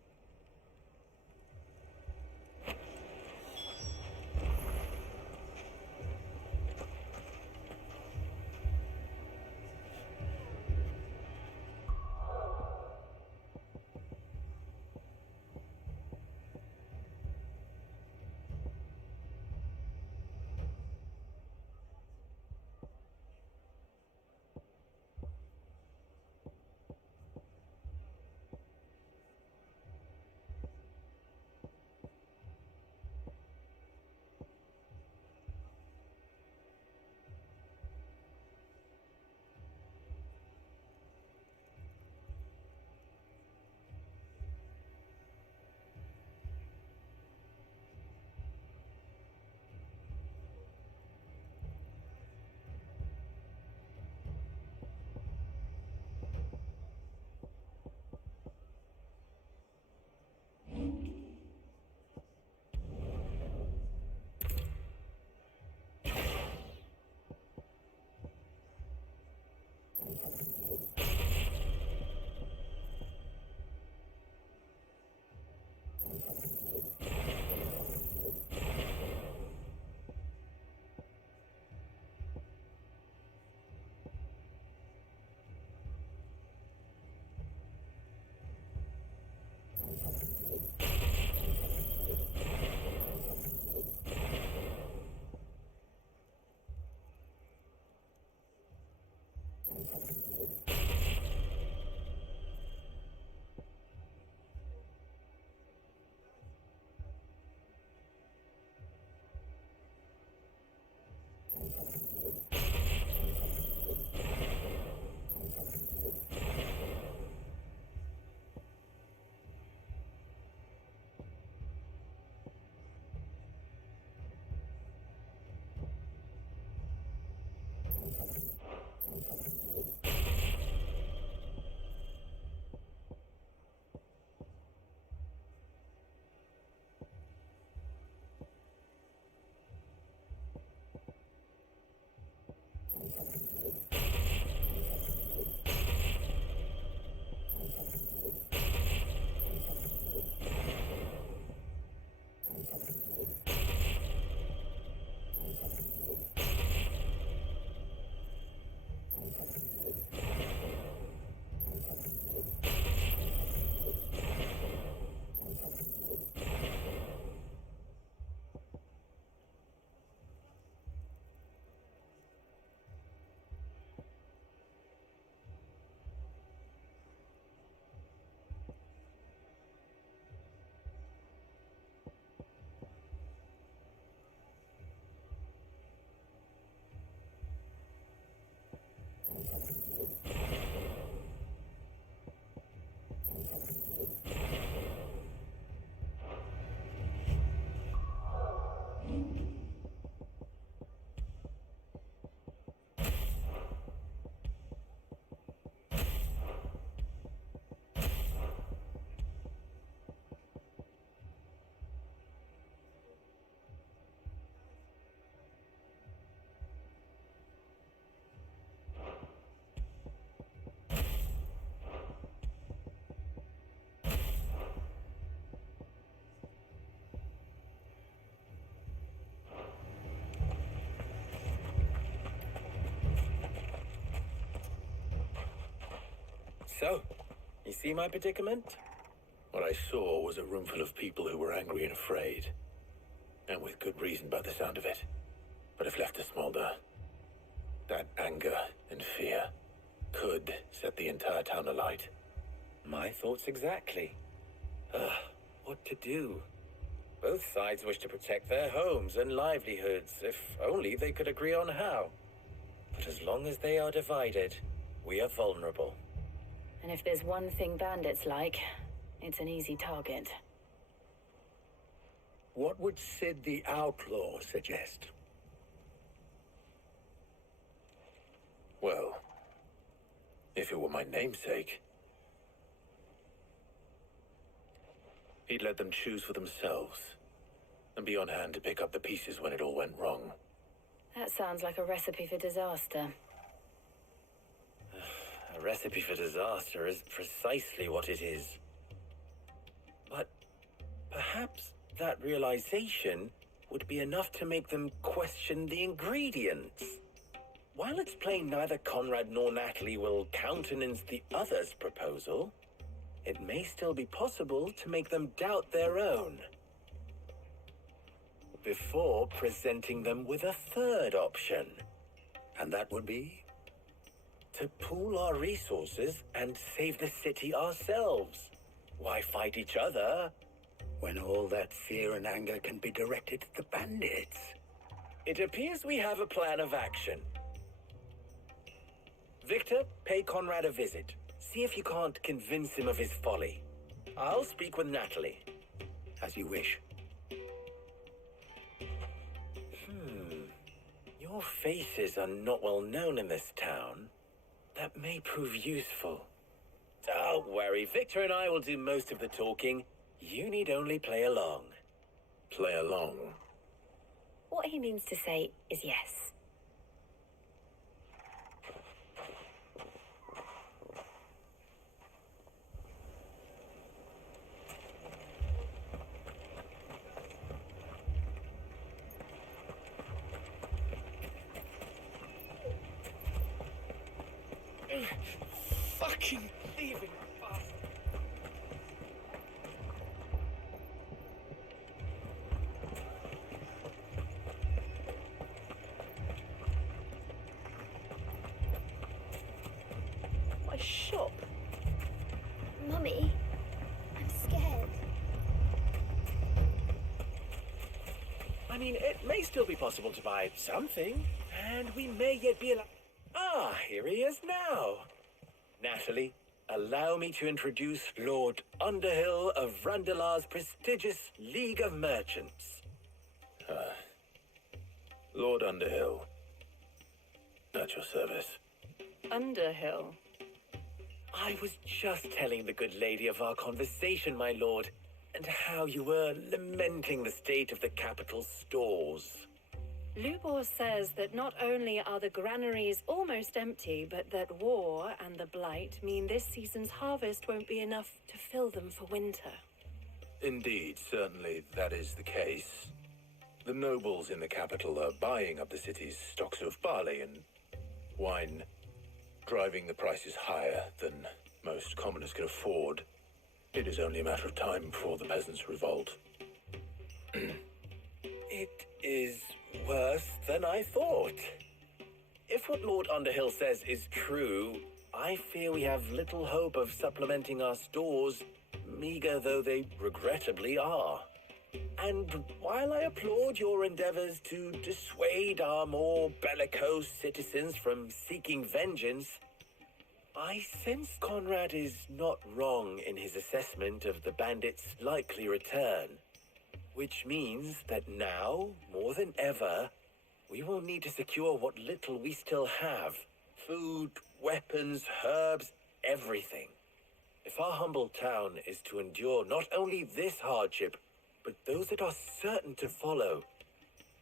So, you see my predicament? What I saw was a room full of people who were angry and afraid. And with good reason by the sound of it. But if left to smolder, that anger and fear could set the entire town alight. My thoughts exactly. What to do? Both sides wish to protect their homes and livelihoods, if only they could agree on how. But as long as they are divided, we are vulnerable. And if there's one thing bandits like, it's an easy target. What would Sid the Outlaw suggest? Well, if it were my namesake, he'd let them choose for themselves and be on hand to pick up the pieces when it all went wrong. That sounds like a recipe for disaster. A recipe for disaster is precisely what it is. But perhaps that realization would be enough to make them question the ingredients. While it's plain neither Conrad nor Natalie will countenance the other's proposal, it may still be possible to make them doubt their own before presenting them with a third option. And that would be? To pool our resources and save the city ourselves. Why fight each other when all that fear and anger can be directed at the bandits? It appears we have a plan of action. Victor, pay Conrad a visit. See if you can't convince him of his folly. I'll speak with Natalie. As you wish. Your faces are not well known in this town. That may prove useful. Don't worry, Victor and I will do most of the talking. You need only play along. Play along? What he means to say is yes. Fucking thieving bastard. My shop? Mummy, I'm scared. I mean, it may still be possible to buy something, and we may yet be allowed... Ah, here he is now. Natalie, allow me to introduce Lord Underhill of Randalar's prestigious League of Merchants. Lord Underhill. At your service. Underhill? I was just telling the good lady of our conversation, my lord, and how you were lamenting the state of the capital's stores. Lubor says that not only are the granaries almost empty, but that war and the Blight mean this season's harvest won't be enough to fill them for winter. Indeed, certainly that is the case. The nobles in the capital are buying up the city's stocks of barley and wine, driving the prices higher than most commoners can afford. It is only a matter of time before the peasants revolt. It is worse than I thought. If what Lord Underhill says is true, I fear we have little hope of supplementing our stores, meager though they regrettably are. And while I applaud your endeavors to dissuade our more bellicose citizens from seeking vengeance, I sense Conrad is not wrong in his assessment of the bandits' likely return. Which means that now, more than ever, we will need to secure what little we still have. Food, weapons, herbs, everything. If our humble town is to endure not only this hardship, but those that are certain to follow,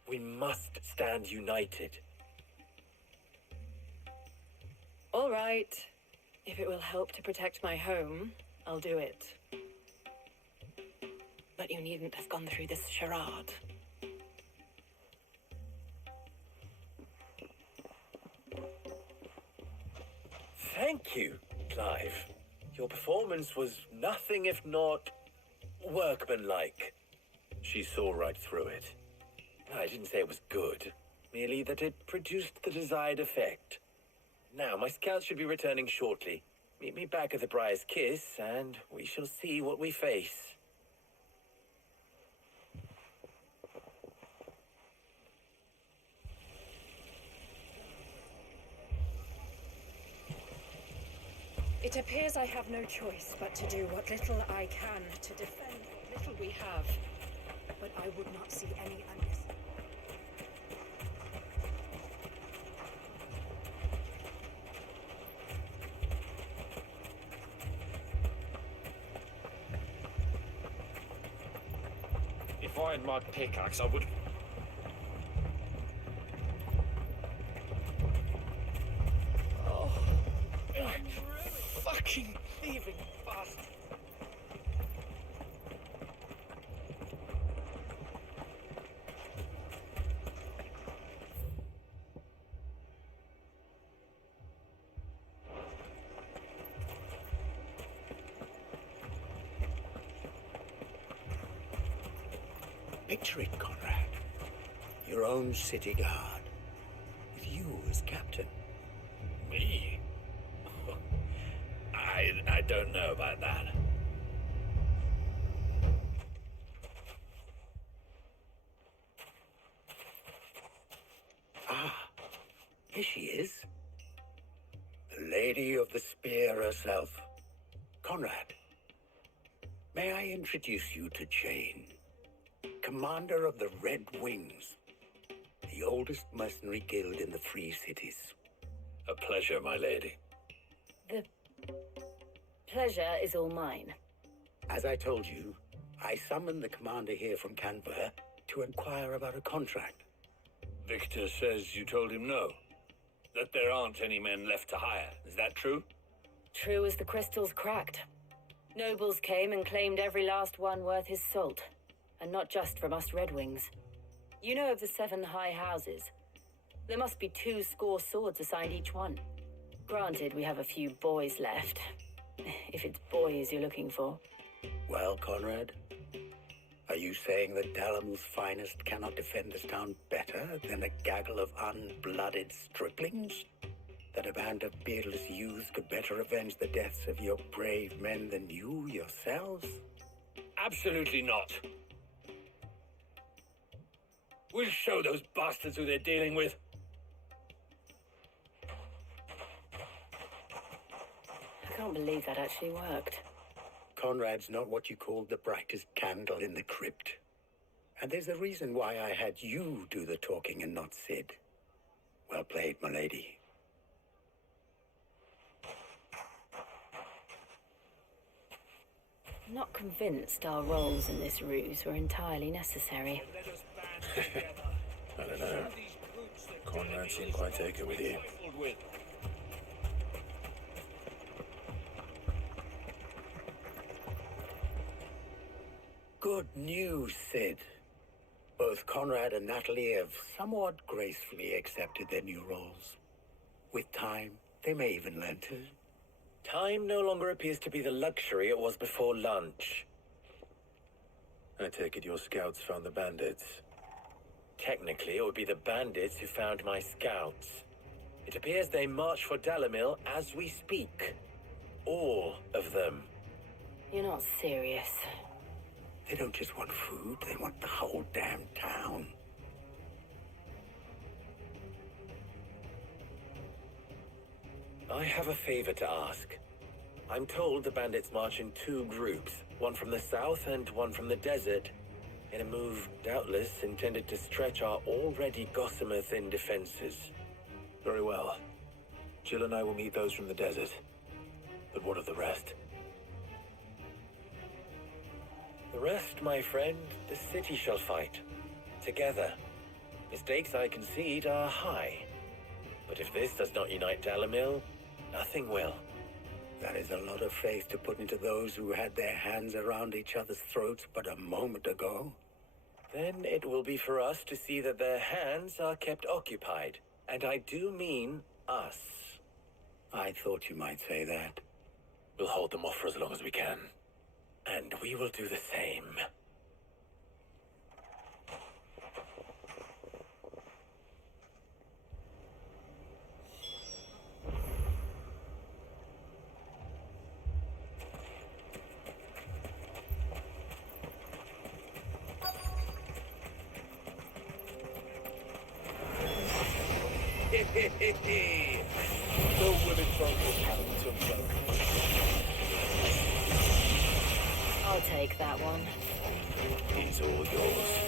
we must stand united. All right. If it will help to protect my home, I'll do it. But you needn't have gone through this charade. Thank you, Clive. Your performance was nothing if not workmanlike. She saw right through it. I didn't say it was good, merely that it produced the desired effect. Now, my scouts should be returning shortly. Meet me back at the Briar's Kiss, and we shall see what we face. It appears I have no choice but to do what little I can to defend what little we have. But I would not see any unnecessary. If I had my pickaxe, I would... Oh, fucking thieving bastard. Picture it, Conrad. Your own city guard. With you as captain. Me? I don't know about that. Ah, here she is. The Lady of the Spear herself. Conrad, may I introduce you to Jane, commander of the Red Wings, the oldest mercenary guild in the Free Cities. A pleasure, my lady. The pleasure is all mine. As I told you, I summoned the commander here from Canberra to inquire about a contract. Victor says you told him no. That there aren't any men left to hire. Is that true? True as the crystals cracked. Nobles came and claimed every last one worth his salt. And not just from us Red Wings. You know of the 7 high houses. There must be 2 swords assigned each one. Granted, we have a few boys left. If it's boys you're looking for. Well, Conrad, are you saying that Dalamil's finest cannot defend this town better than a gaggle of unblooded striplings? That a band of beardless youths could better avenge the deaths of your brave men than you yourselves? Absolutely not. We'll show those bastards who they're dealing with. I can't believe that actually worked. Conrad's not what you called the brightest candle in the crypt. And there's a reason why I had you do the talking and not Sid. Well played, my lady. I'm not convinced our roles in this ruse were entirely necessary. I don't know. Conrad seemed quite taken with you. Good news, Sid. Both Conrad and Natalie have somewhat gracefully accepted their new roles. With time, they may even learn to. Time no longer appears to be the luxury it was before lunch. I take it your scouts found the bandits. Technically, it would be the bandits who found my scouts. It appears they march for Dalamil as we speak. All of them. You're not serious. They don't just want food, they want the whole damn town. I have a favor to ask. I'm told the bandits march in 2 groups, one from the south and one from the desert, in a move doubtless intended to stretch our already gossamer-thin defenses. Very well. Jill and I will meet those from the desert. But what of the rest? The rest, my friend, the city shall fight. Together. The stakes I concede are high. But if this does not unite Dalamil, nothing will. That is a lot of faith to put into those who had their hands around each other's throats but a moment ago. Then it will be for us to see that their hands are kept occupied. And I do mean us. I thought you might say that. We'll hold them off for as long as we can. And we will do the same. No women folk will have some folk. I'll take that one. He's all yours.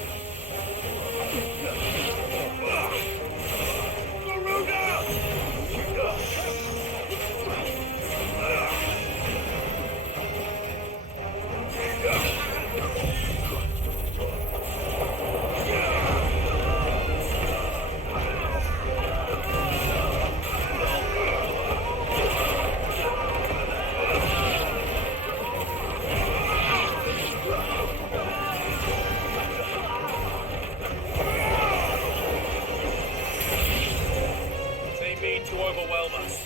They mean to overwhelm us.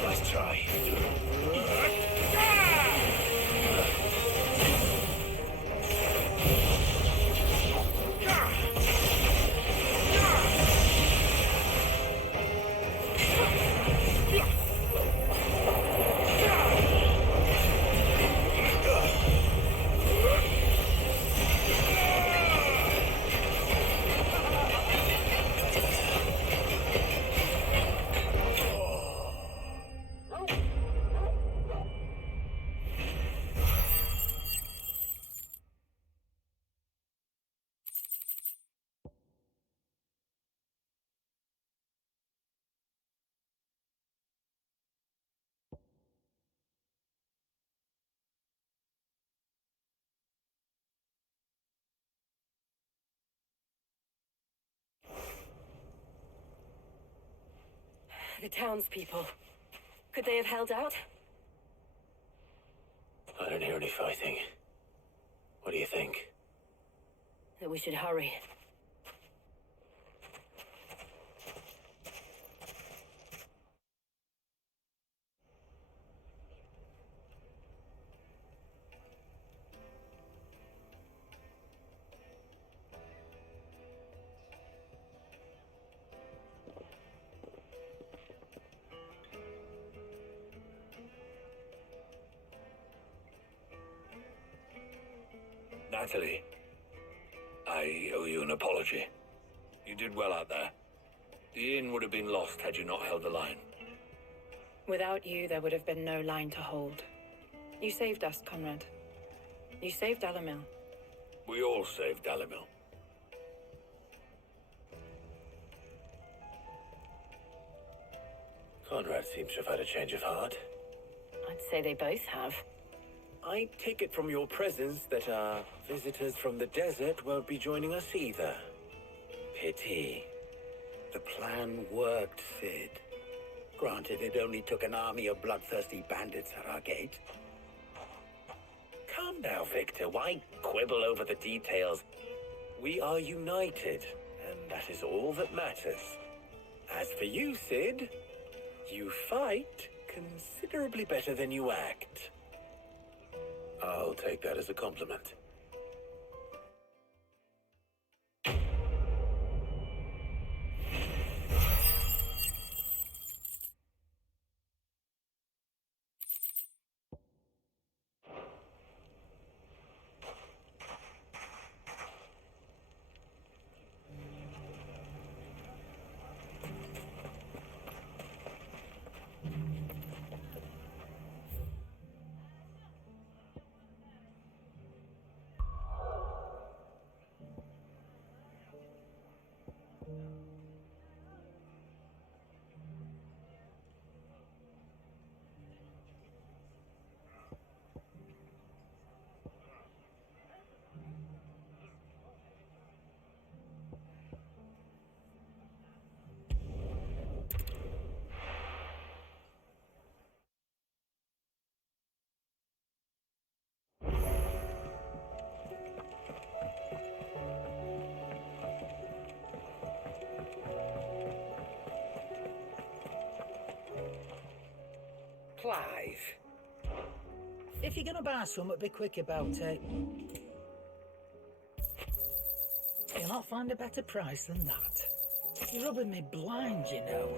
Let's try. The townspeople. Could they have held out? I don't hear any fighting. What do you think? That we should hurry. Natalie, I owe you an apology. You did well out there. The inn would have been lost had you not held the line. Without you, there would have been no line to hold. You saved us, Conrad. You saved Dalimil. We all saved Dalimil. Conrad seems to have had a change of heart. I'd say they both have. I take it from your presence that our visitors from the desert won't be joining us either. Pity. The plan worked, Sid. Granted, it only took an army of bloodthirsty bandits at our gate. Calm now, Victor. Why quibble over the details? We are united, and that is all that matters. As for you, Sid, you fight considerably better than you act. I'll take that as a compliment. Clive. If you're gonna buy something, be quick about it. You'll not find a better price than that. You're rubbing me blind, you know.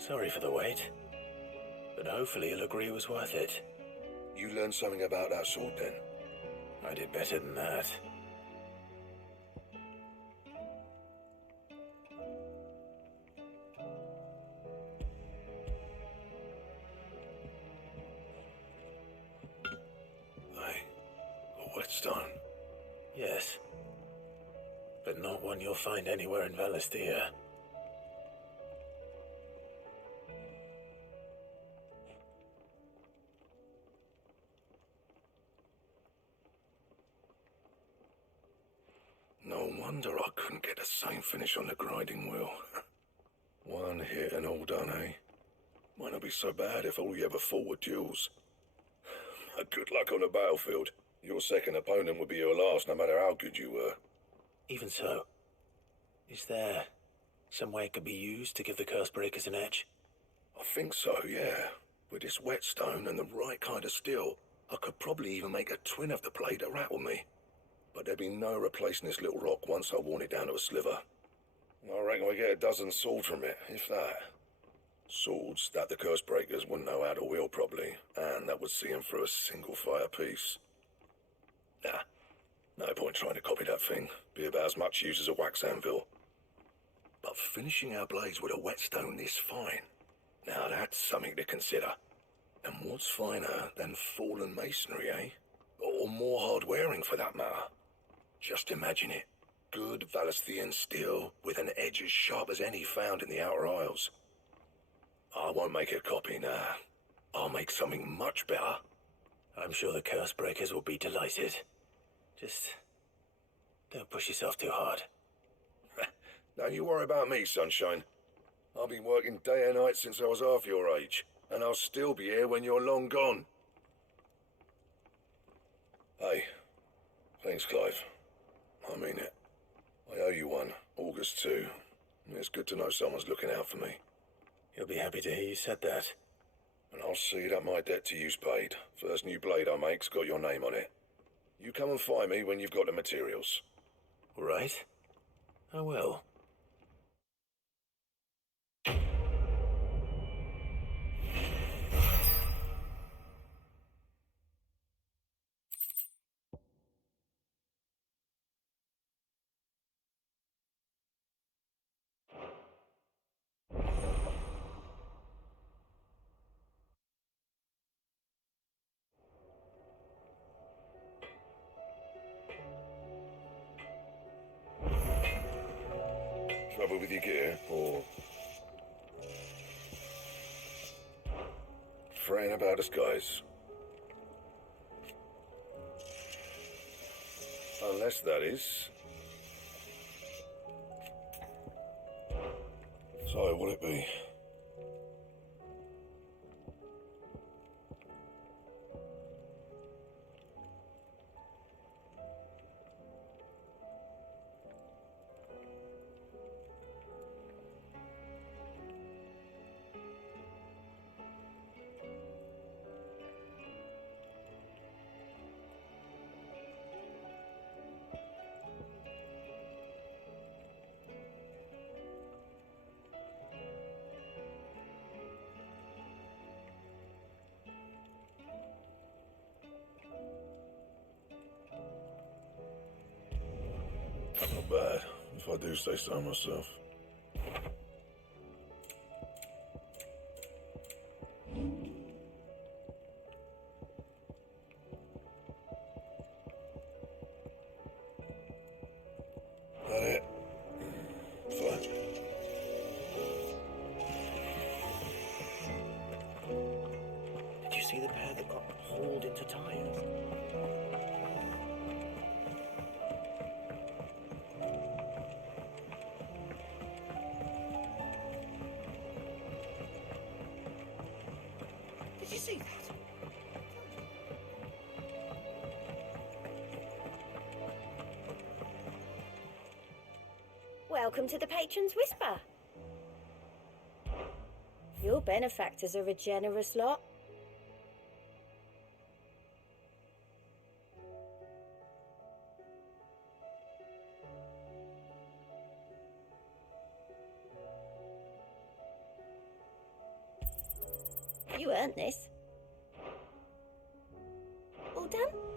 Sorry for the wait, but hopefully you'll agree it was worth it. You learned something about that sword then? I did better than that. Hey, a whetstone? Yes, but not one you'll find anywhere in Valisthea. No wonder I couldn't get the same finish on the grinding wheel. One hit and all done, eh? Might not be so bad if all you ever fought were duels. Good luck on the battlefield. Your second opponent would be your last, no matter how good you were. Even so, is there some way it could be used to give the Cursebreakers an edge? I think so, yeah. With this whetstone and the right kind of steel, I could probably even make a twin of the blade that rattled me. But there'd be no replacing this little rock once I worn it down to a sliver. I reckon we get a dozen swords from it, if that. Swords that the Cursebreakers wouldn't know how to wield properly, and that would see them through a single fire piece. Nah, no point trying to copy that thing. Be about as much use as a wax anvil. But finishing our blades with a whetstone this fine, now that's something to consider. And what's finer than fallen masonry, eh? Or more hard-wearing, for that matter. Just imagine it. Good Valisthean steel with an edge as sharp as any found in the Outer Isles. I won't make a copy, nah. I'll make something much better. I'm sure the Cursebreakers will be delighted. Just don't push yourself too hard. Don't you worry about me, sunshine. I've been working day and night since I was half your age, and I'll still be here when you're long gone. Hey, thanks, Clive. I mean it. I owe you one, August too. It's good to know someone's looking out for me. You'll be happy to hear you said that. And I'll see that my debt to you's paid. First new blade I make's got your name on it. You come and find me when you've got the materials. All right. I will. Trouble with your gear, or fretting about disguise? Unless that is. So, what'll it be? Not bad, if I do say so myself. That it? Fine. Did you see the pair that got hauled into time? see that? Welcome to the Patron's Whisper. Your benefactors are a generous lot. You earned this. All done?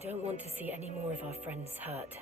I don't want to see any more of our friends hurt.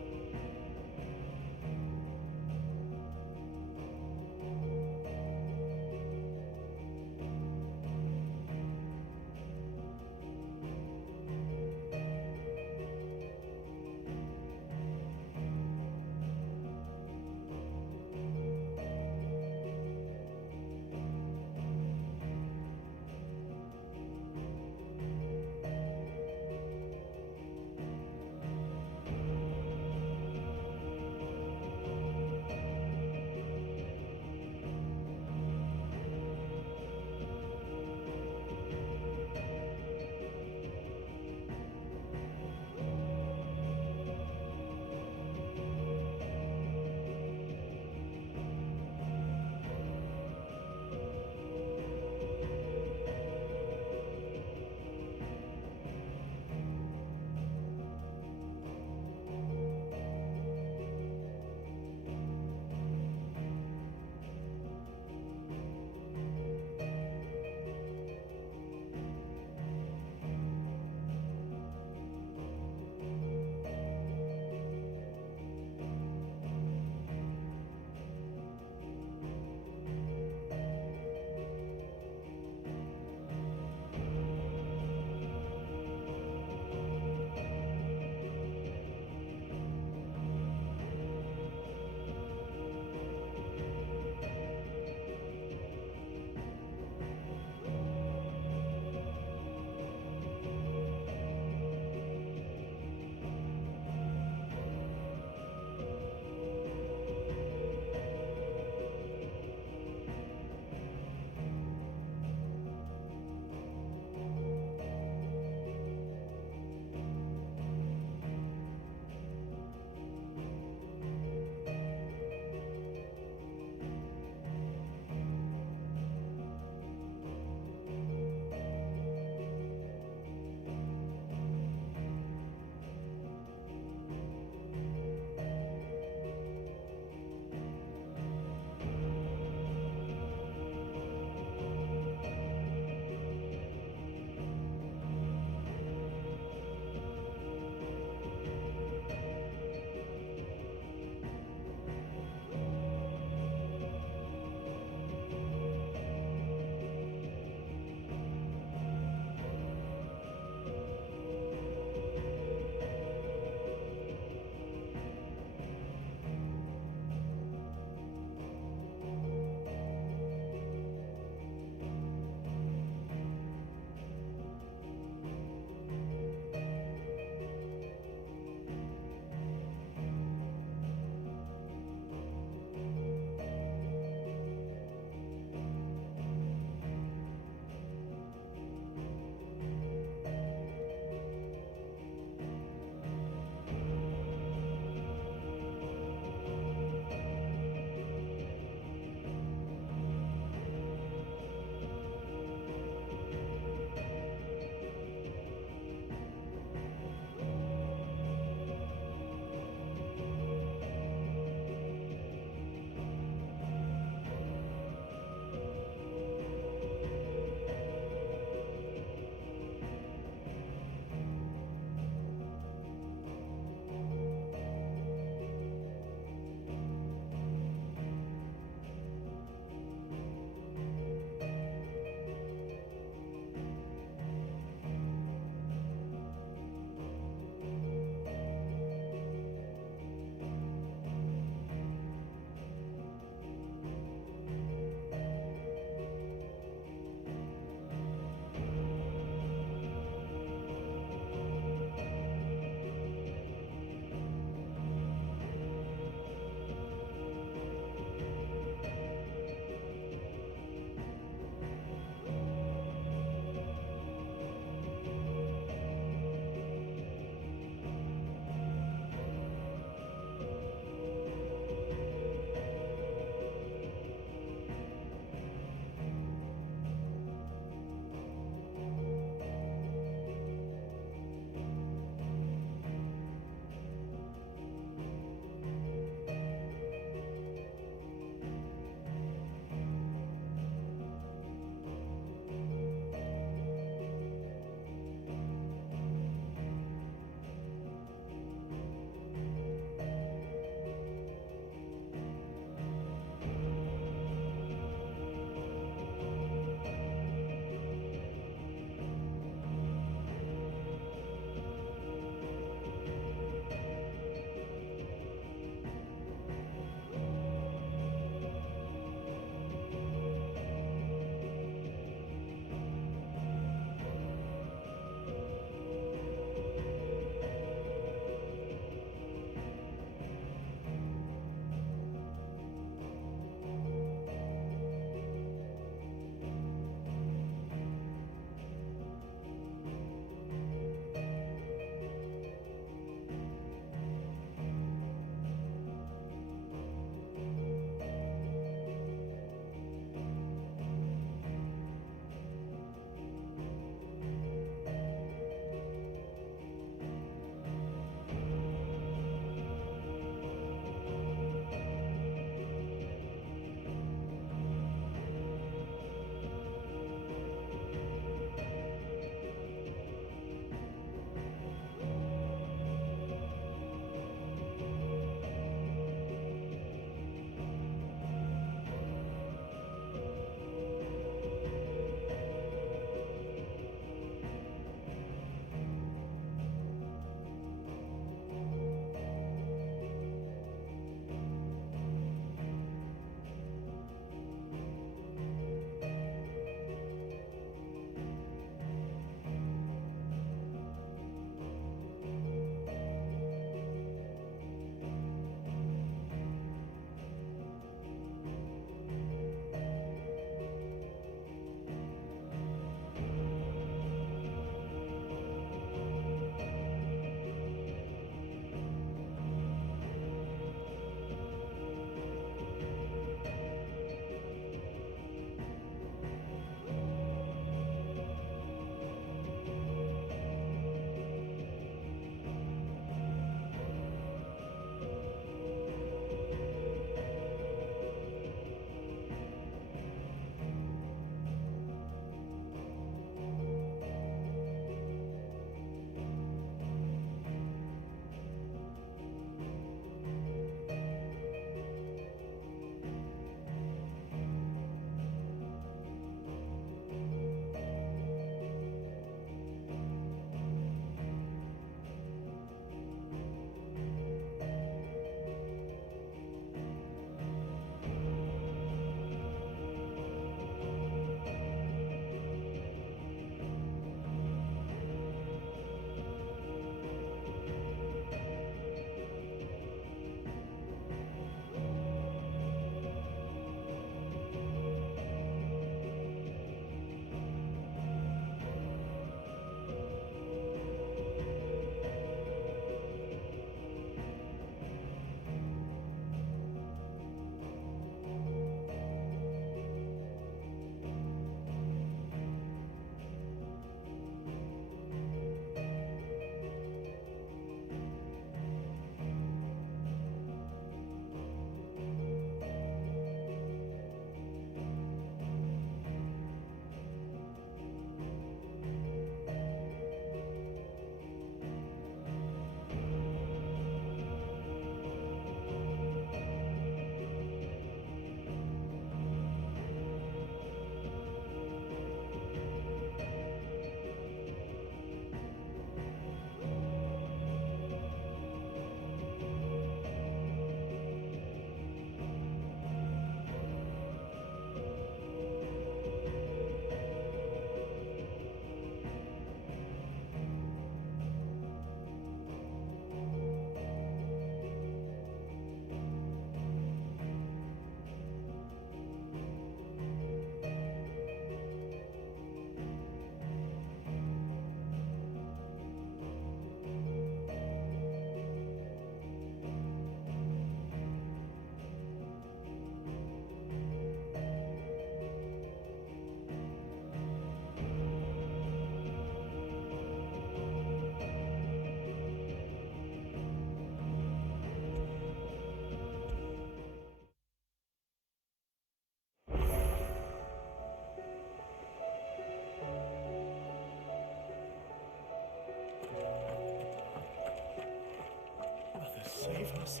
save us.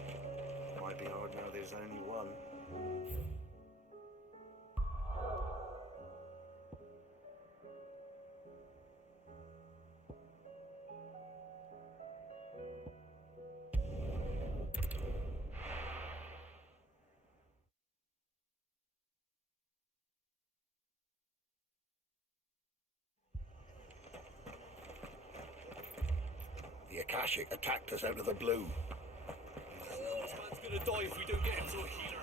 Might be hard now there's only one. The Akashic attacked us out of the blue. This man's gonna die if we don't get into a healer.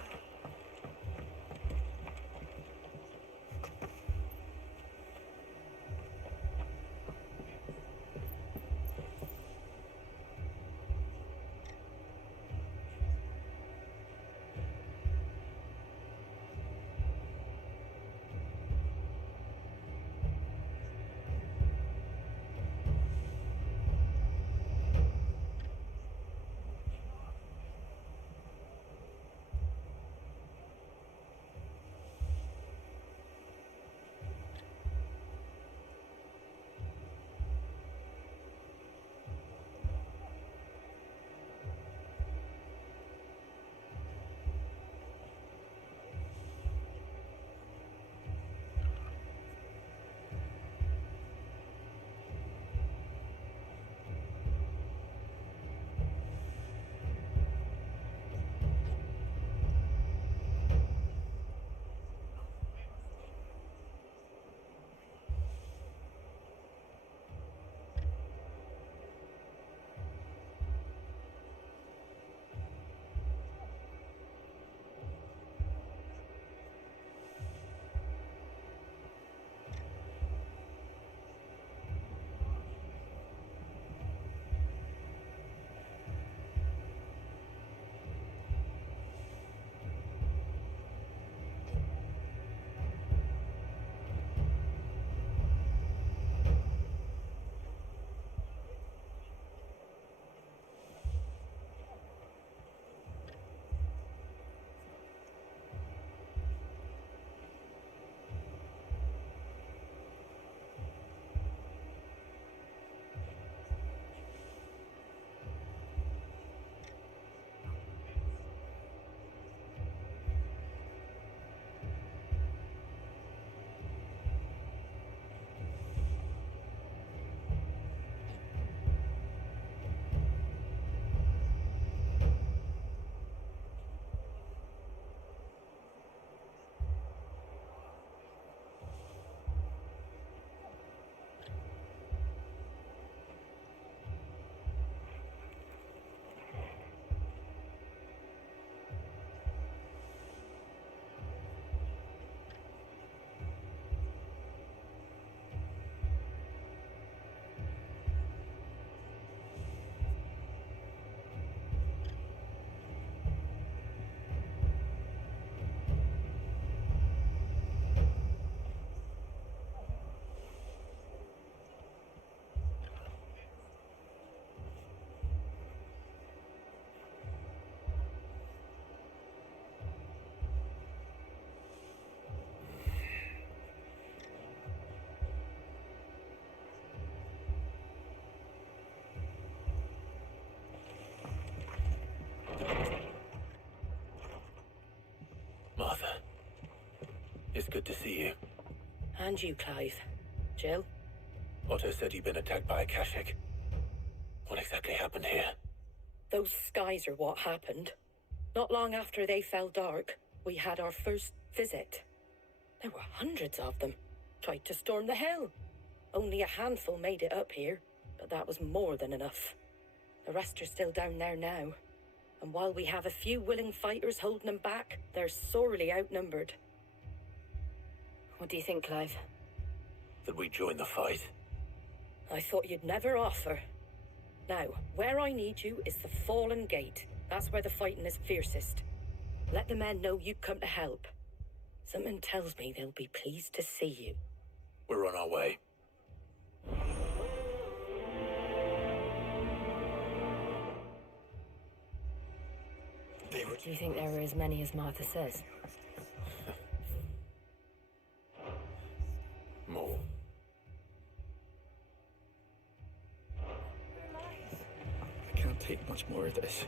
Martha, it's good to see you. And you, Clive. Jill? Otto said you'd been attacked by Akashic. What exactly happened here? Those skies are what happened. Not long after they fell dark, we had our first visit. There were hundreds of them. Tried to storm the hill. Only a handful made it up here, but that was more than enough. The rest are still down there now. And while we have a few willing fighters holding them back, they're sorely outnumbered. What do you think, Clive? That we join the fight? I thought you'd never offer. Now, where I need you is the Fallen Gate. That's where the fighting is fiercest. Let the men know you come to help. Something tells me they'll be pleased to see you. We're on our way. Do you think there are as many as Martha says? More. I can't take much more of this.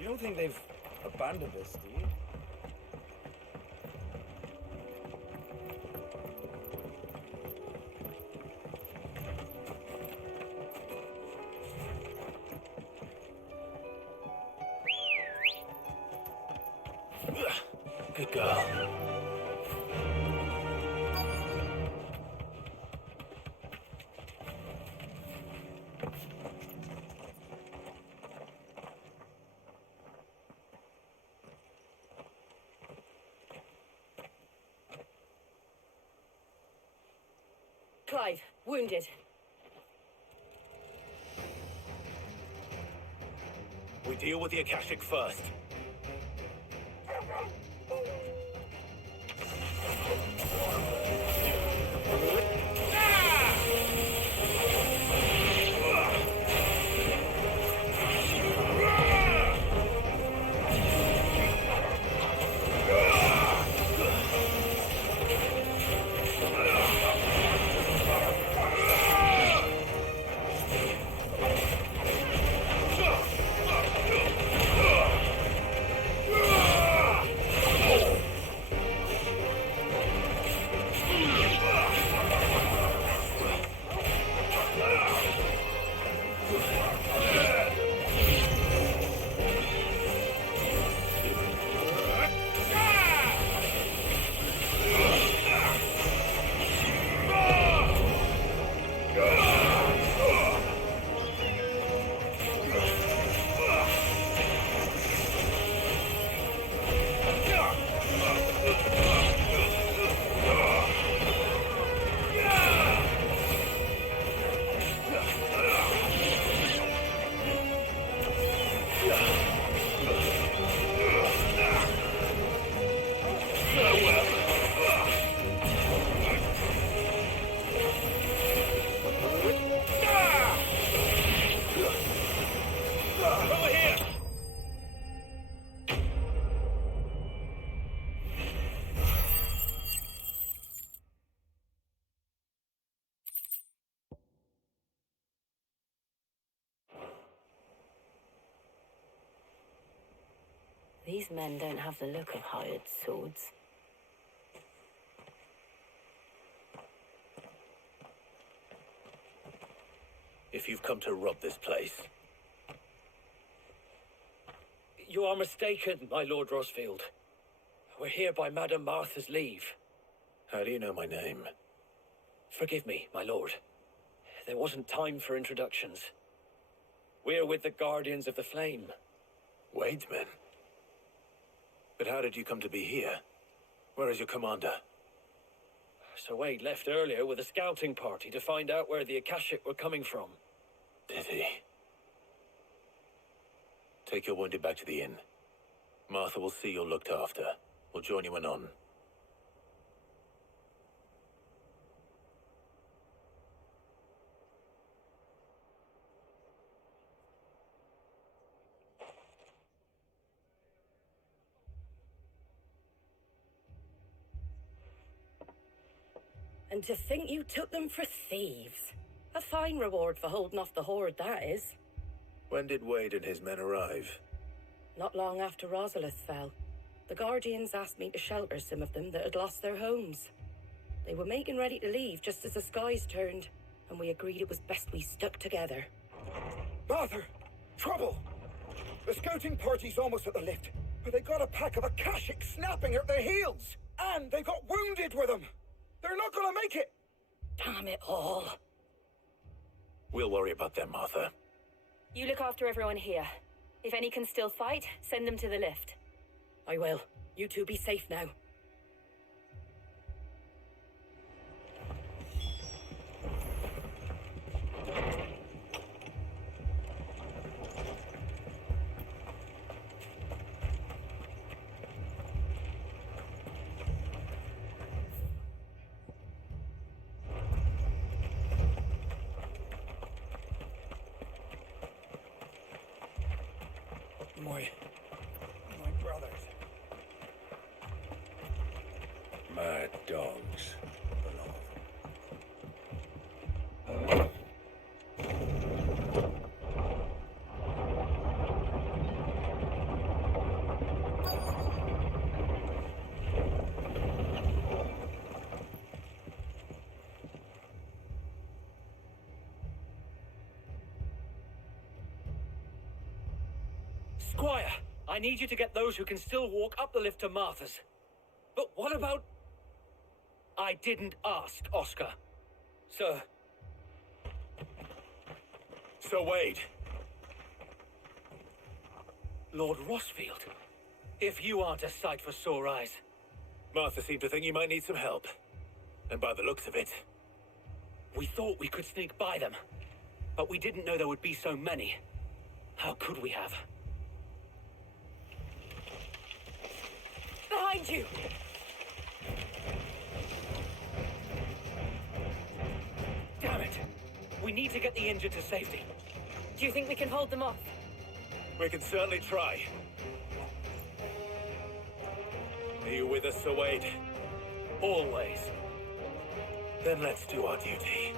You don't think they've abandoned us, do you? Good girl. Clive, wounded. We deal with the Akashic first. These men don't have the look of hired swords. If you've come to rob this place, You are mistaken, my Lord Rosfield. We're here by Madame Martha's leave. how do you know my name? Forgive me, my lord. There wasn't time for introductions. We're with the Guardians of the Flame. Wade's men? But how did you come to be here? Where is your commander? Sir Wade left earlier with a scouting party to find out where the Akashic were coming from. Did he? Take your wounded back to the inn. Martha will see you're looked after. We'll join you anon. And to think you took them for thieves. A fine reward for holding off the horde, that is. When did Wade and his men arrive? Not long after Rosalith fell. The Guardians asked me to shelter some of them that had lost their homes. They were making ready to leave just as the skies turned, and we agreed it was best we stuck together. Martha! Trouble! The scouting party's almost at the lift, but they got a pack of Akashic snapping at their heels! And they got wounded with them! They're not gonna make it! Damn it all. We'll worry about them, Martha. You look after everyone here. If any can still fight, send them to the lift. I will. You two be safe now. My brothers. Squire, I need you to get those who can still walk up the lift to Martha's. But what about... I didn't ask, Oscar. Sir. Sir Wade. Lord Rossfield. If you aren't a sight for sore eyes. Martha seemed to think you might need some help. And by the looks of it... We thought we could sneak by them. But we didn't know there would be so many. How could we have? Behind you! Damn it! We need to get the injured to safety. Do you think we can hold them off? We can certainly try. Are you with us, Sir Wade? Always. Then let's do our duty.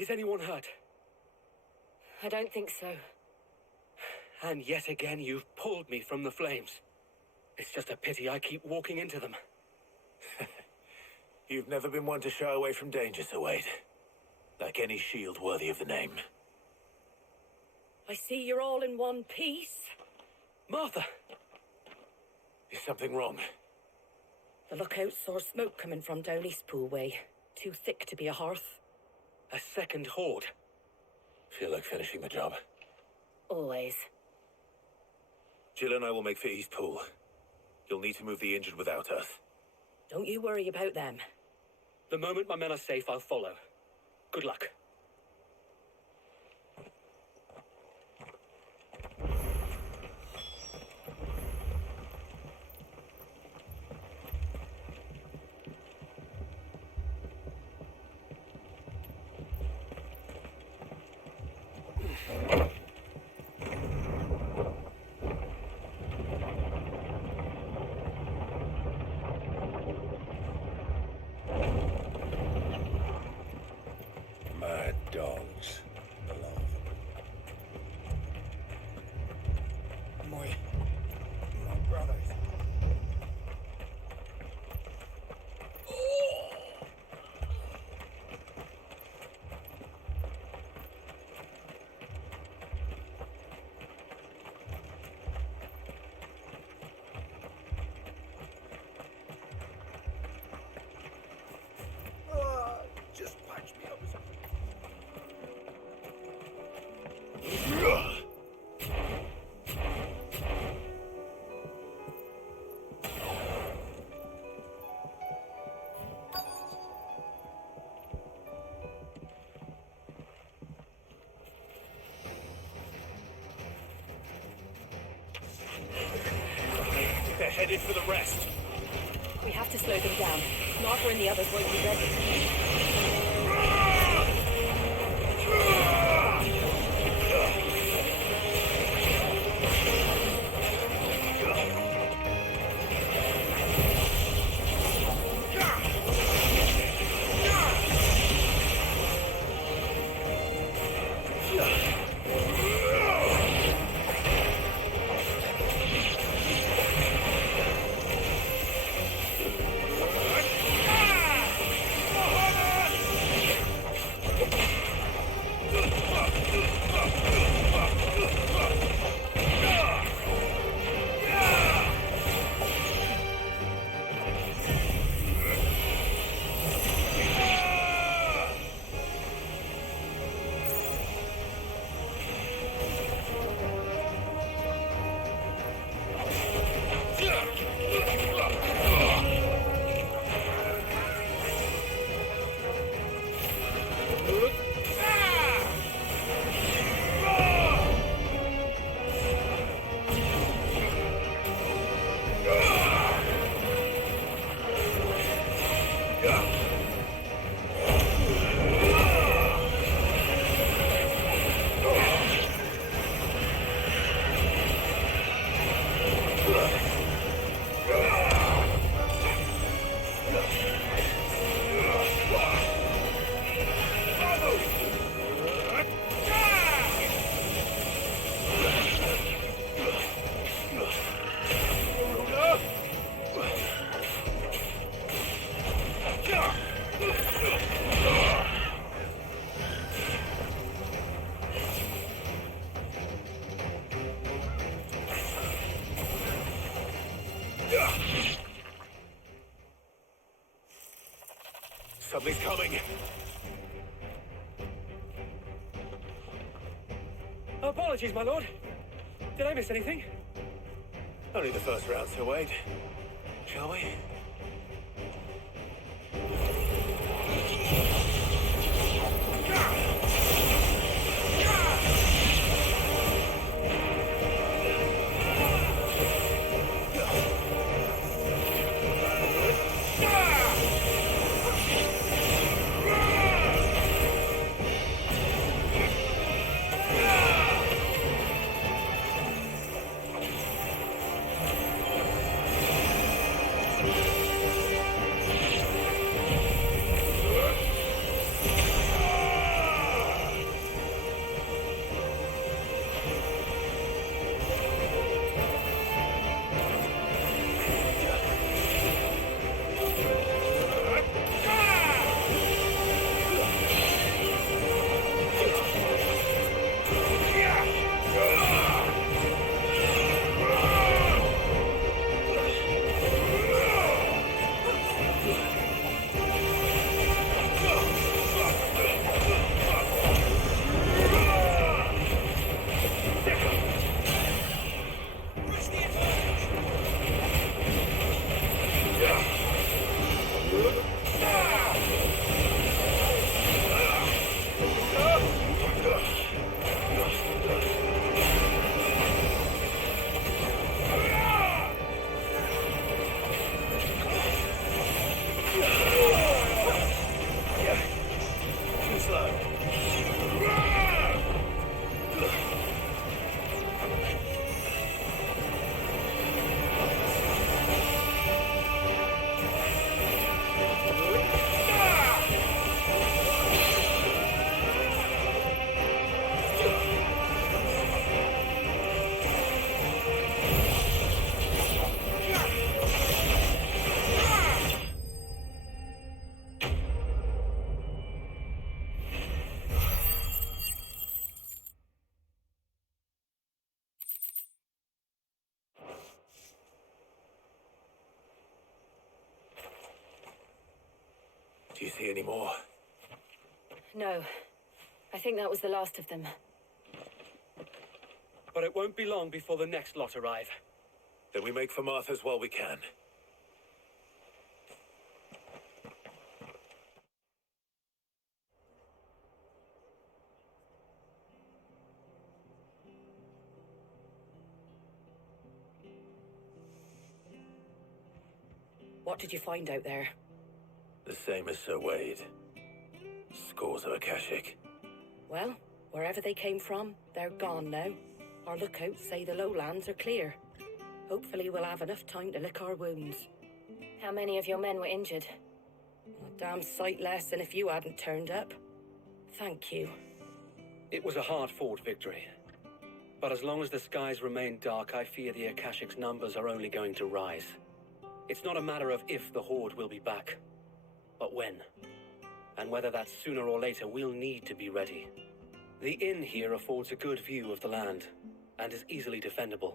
Is anyone hurt? I don't think so. And yet again, you've pulled me from the flames. It's just a pity I keep walking into them. You've never been one to shy away from danger, Sir Wade. Like any shield worthy of the name. I see you're all in one piece. Martha! Is something wrong? The lookout saw smoke coming from down Eastpool way. Too thick to be a hearth. A second horde. Feel like finishing the job. Always. Jill and I will make for Eastpool. You'll need to move the injured without us. Don't you worry about them. The moment my men are safe, I'll follow. Good luck. They're headed for the rest. We have to slow them down. Martha and the others won't be ready. Something's coming. Apologies, my lord. Did I miss anything? Only the first round to wait. Shall we? Do you see any more? No. I think that was the last of them. But it won't be long before the next lot arrive. Then we make for Martha's while we can. What did you find out there? The same as Sir Wade. Scores of Akashic. Well, wherever they came from, they're gone now. Our lookouts say the lowlands are clear. Hopefully we'll have enough time to lick our wounds. How many of your men were injured? A damn sight less than if you hadn't turned up. Thank you. It was a hard-fought victory. But as long as the skies remain dark, I fear the Akashic's numbers are only going to rise. It's not a matter of if the Horde will be back, but when. And whether that's sooner or later, we'll need to be ready. The inn here affords a good view of the land, and is easily defendable.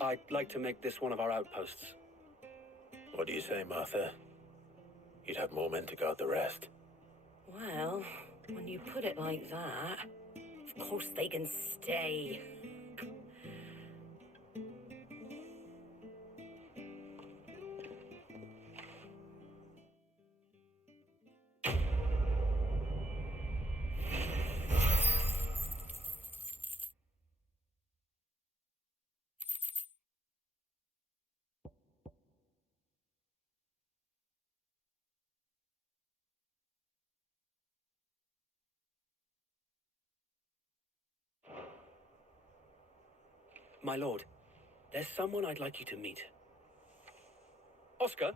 I'd like to make this one of our outposts. What do you say, Martha? You'd have more men to guard the rest. Well, when you put it like that, of course they can stay. My lord, there's someone I'd like you to meet. Oscar,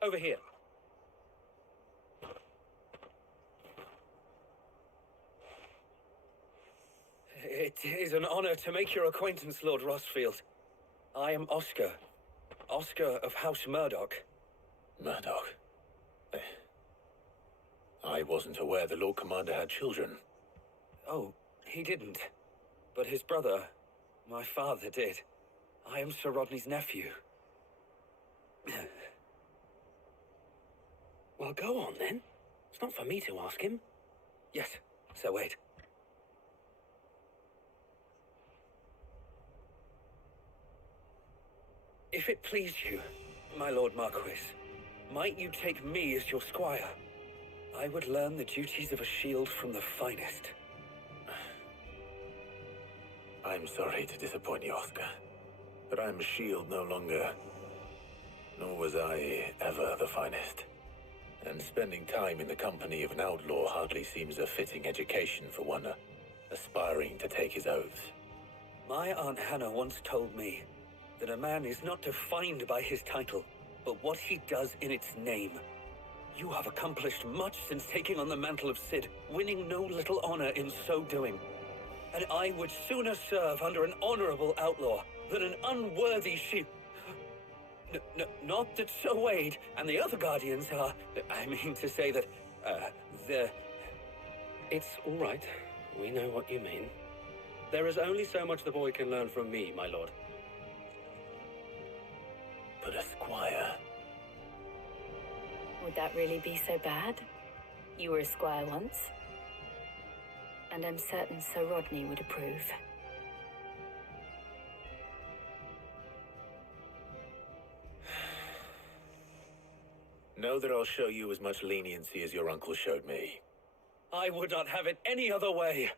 over here. It is an honor to make your acquaintance, Lord Rosfield. I am Oscar. Oscar of House Murdoch. Murdoch? I wasn't aware the Lord Commander had children. Oh, he didn't. But his brother, my father, did. I am Sir Rodney's nephew. Well, go on then. It's not for me to ask him. Yes, Sir Wade. If it please you, my Lord Marquis, might you take me as your squire? I would learn the duties of a shield from the finest. I'm sorry to disappoint you, Oscar, but I'm a shield no longer. Nor was I ever the finest. And spending time in the company of an outlaw hardly seems a fitting education for one aspiring to take his oaths. My Aunt Hannah once told me that a man is not defined by his title, but what he does in its name. You have accomplished much since taking on the mantle of Cid, winning no little honor in so doing. And I would sooner serve under an honorable outlaw than an unworthy sheep. Not that Sir Wade and the other Guardians are... I mean to say that, they're... It's all right. We know what you mean. There is only so much the boy can learn from me, my lord. But a squire... Would that really be so bad? You were a squire once. And I'm certain Sir Rodney would approve. Know that I'll show you as much leniency as your uncle showed me. I would not have it any other way.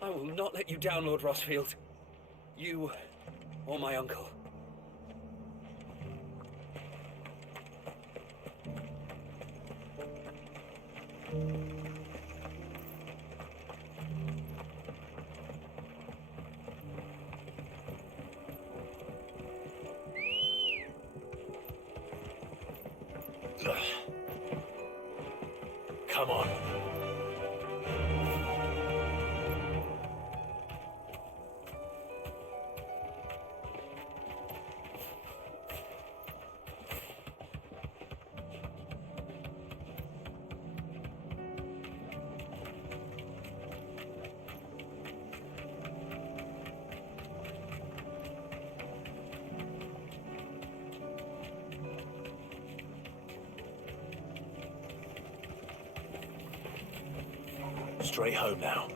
I will not let you down, Lord Rosfield. You or my uncle. Come on. Straight home now.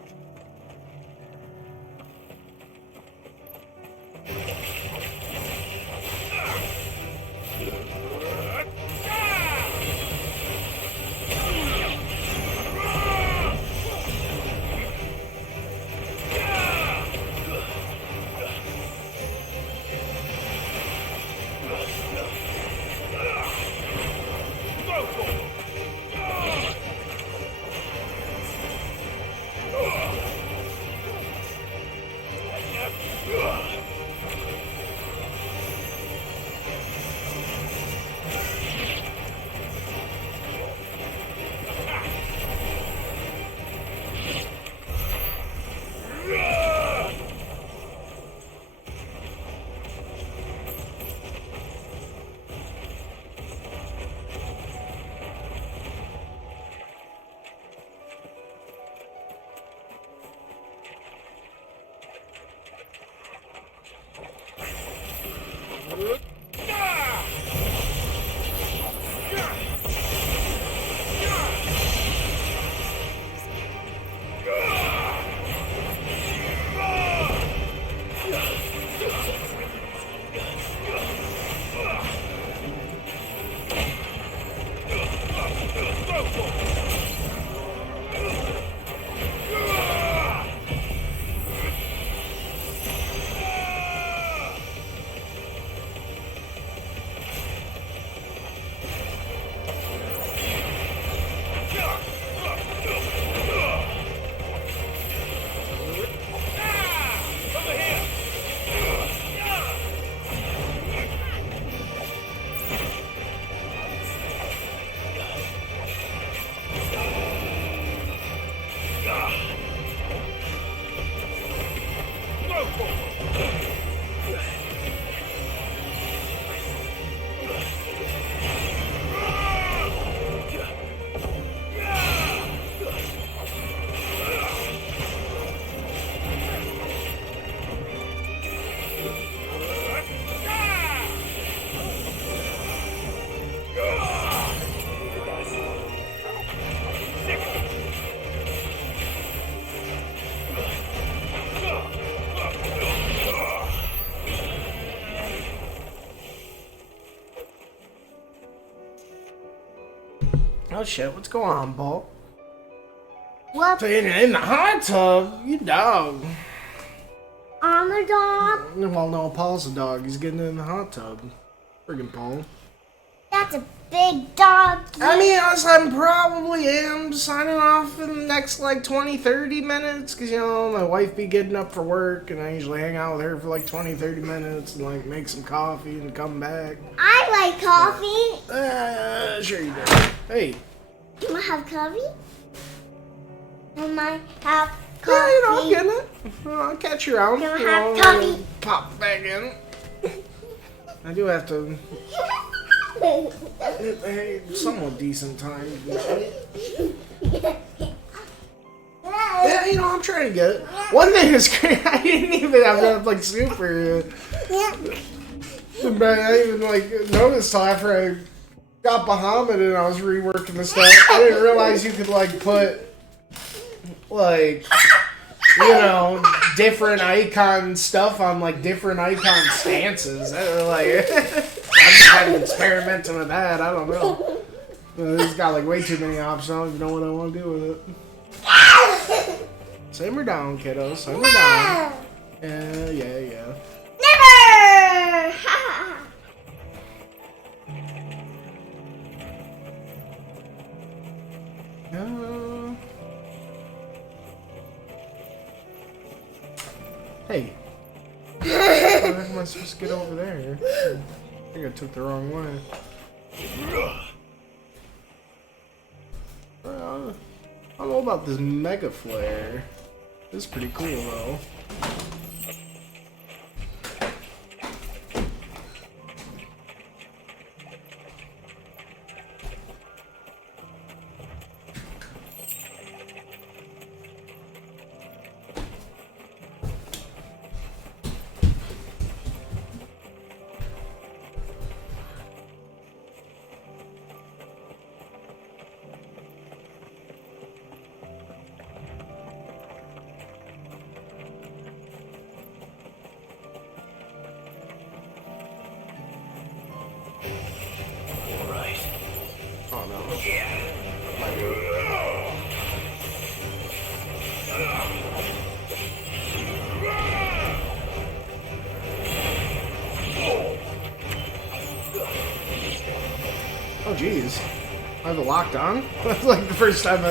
Oh shit, what's going on, Paul? What? So in the hot tub, you dog. I'm a dog. Well, no, Paul's a dog. He's getting in the hot tub. Friggin' Paul. That's a big dog. I mean, I probably am signing off in the next, like, 20, 30 minutes. Because, you know, my wife be getting up for work. And I usually hang out with her for, like, 20, 30 minutes. And, like, make some coffee and come back. I like coffee. Sure you do. Hey. Can I have coffee? Can I have coffee? Yeah, you know, I'm getting it. I'll catch you out. Can I have coffee? Pop back in. I do have to... Hey, somewhat decent time. Yeah, you know, I'm trying to get it. One thing is great, I didn't even have that, like, super... But I even, like, noticed till after I got Bahamut and I was reworking the stuff, I didn't realize you could, like, put, like... You know, different icon stuff on, like, different icon stances. Like, I'm just kind of experimenting with that. I don't know. It's got, like, way too many options. I don't even know what I want to do with it. Simmer down, kiddo. Simmer down. Yeah. Never! Hey. How am I supposed to get over there? I think I took the wrong way. I don't know about this Mega Flare. This is pretty cool, though. Oh jeez, I have it locked on? That's like the first time I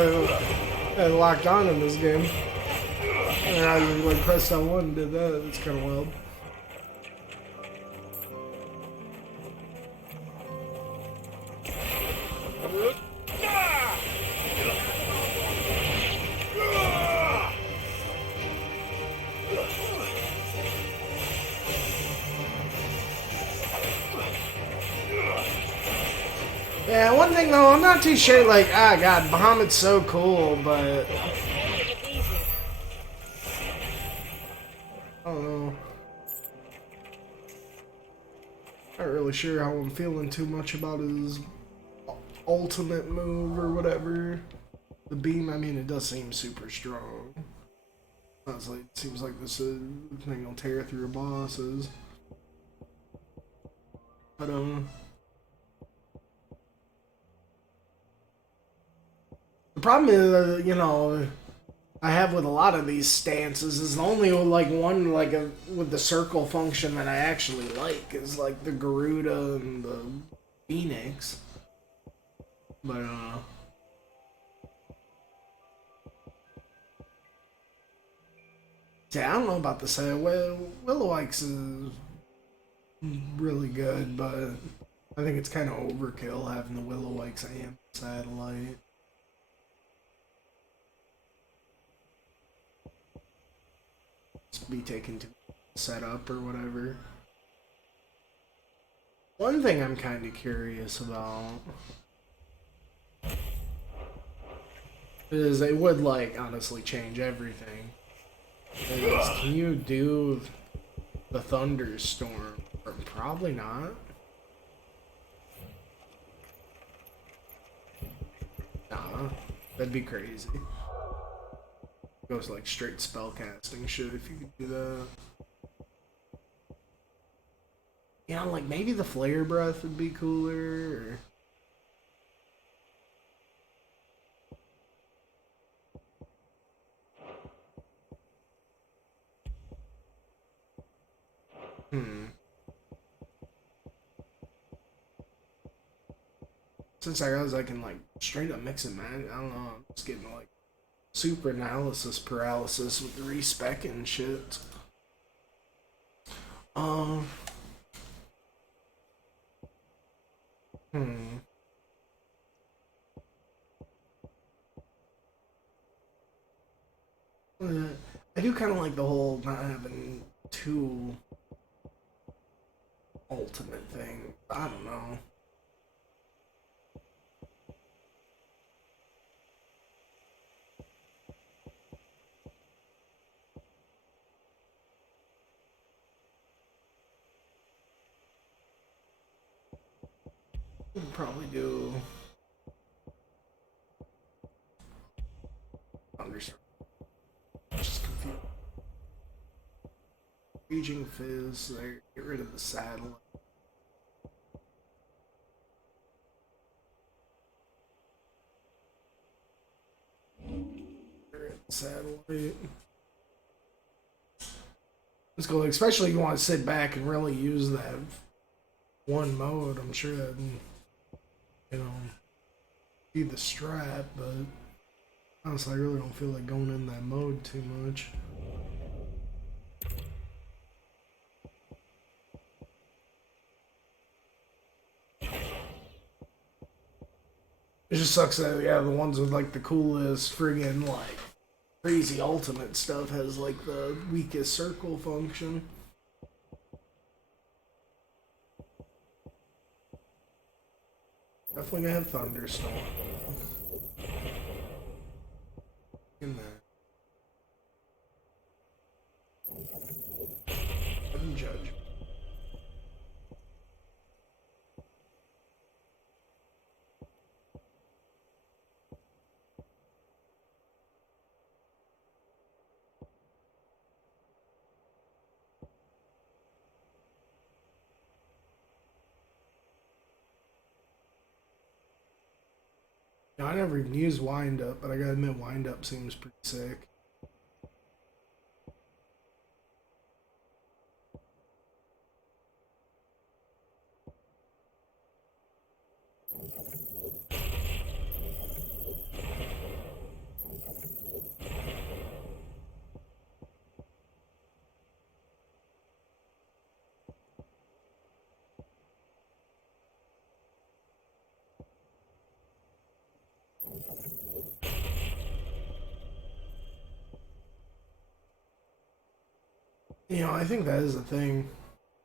had it locked on in this game. And I just like pressed on one and did that. It's kind of wild. Yeah, one thing though, I'm not too sure, like, god, Bahamut's so cool, but... I don't know. Not really sure how I'm feeling too much about his ultimate move or whatever. The beam, I mean, it does seem super strong. Honestly, it seems like this thing will tear through bosses. But, the problem is, you know, I have with a lot of these stances is the only like one like with the circle function that I actually like is like the Garuda and the Phoenix. But yeah, I don't know about the set. Willow-Ikes is really good, but I think it's kind of overkill having the Willow-Ikes and satellite. Be taken to setup or whatever. One thing I'm kind of curious about is it would like honestly change everything. Is can you do the thunderstorm? Or probably not. Nah, that'd be crazy. Goes like straight spellcasting shit if you could do that. You know, like maybe the flare breath would be cooler. Or... Since I realized I can like straight up mix and match, I don't know. I'm just getting like super analysis paralysis with the respec and shit. I do kind of like the whole not having two ultimate thing. I don't know. We'll probably do Thunderstorm. Just confused. Raging Fizz, there, get rid of the satellite. Satellite. Let's go, especially if you want to sit back and really use that one mode. I'm sure that, you know, be the strat, but honestly, I really don't feel like going in that mode too much. It just sucks that, yeah, the ones with like the coolest friggin' like crazy ultimate stuff has like the weakest circle function. Definitely gonna have Thunderstorm. In that. Judge. I never even used Wind Up, but I gotta admit, Wind Up seems pretty sick. You know, I think that is a thing.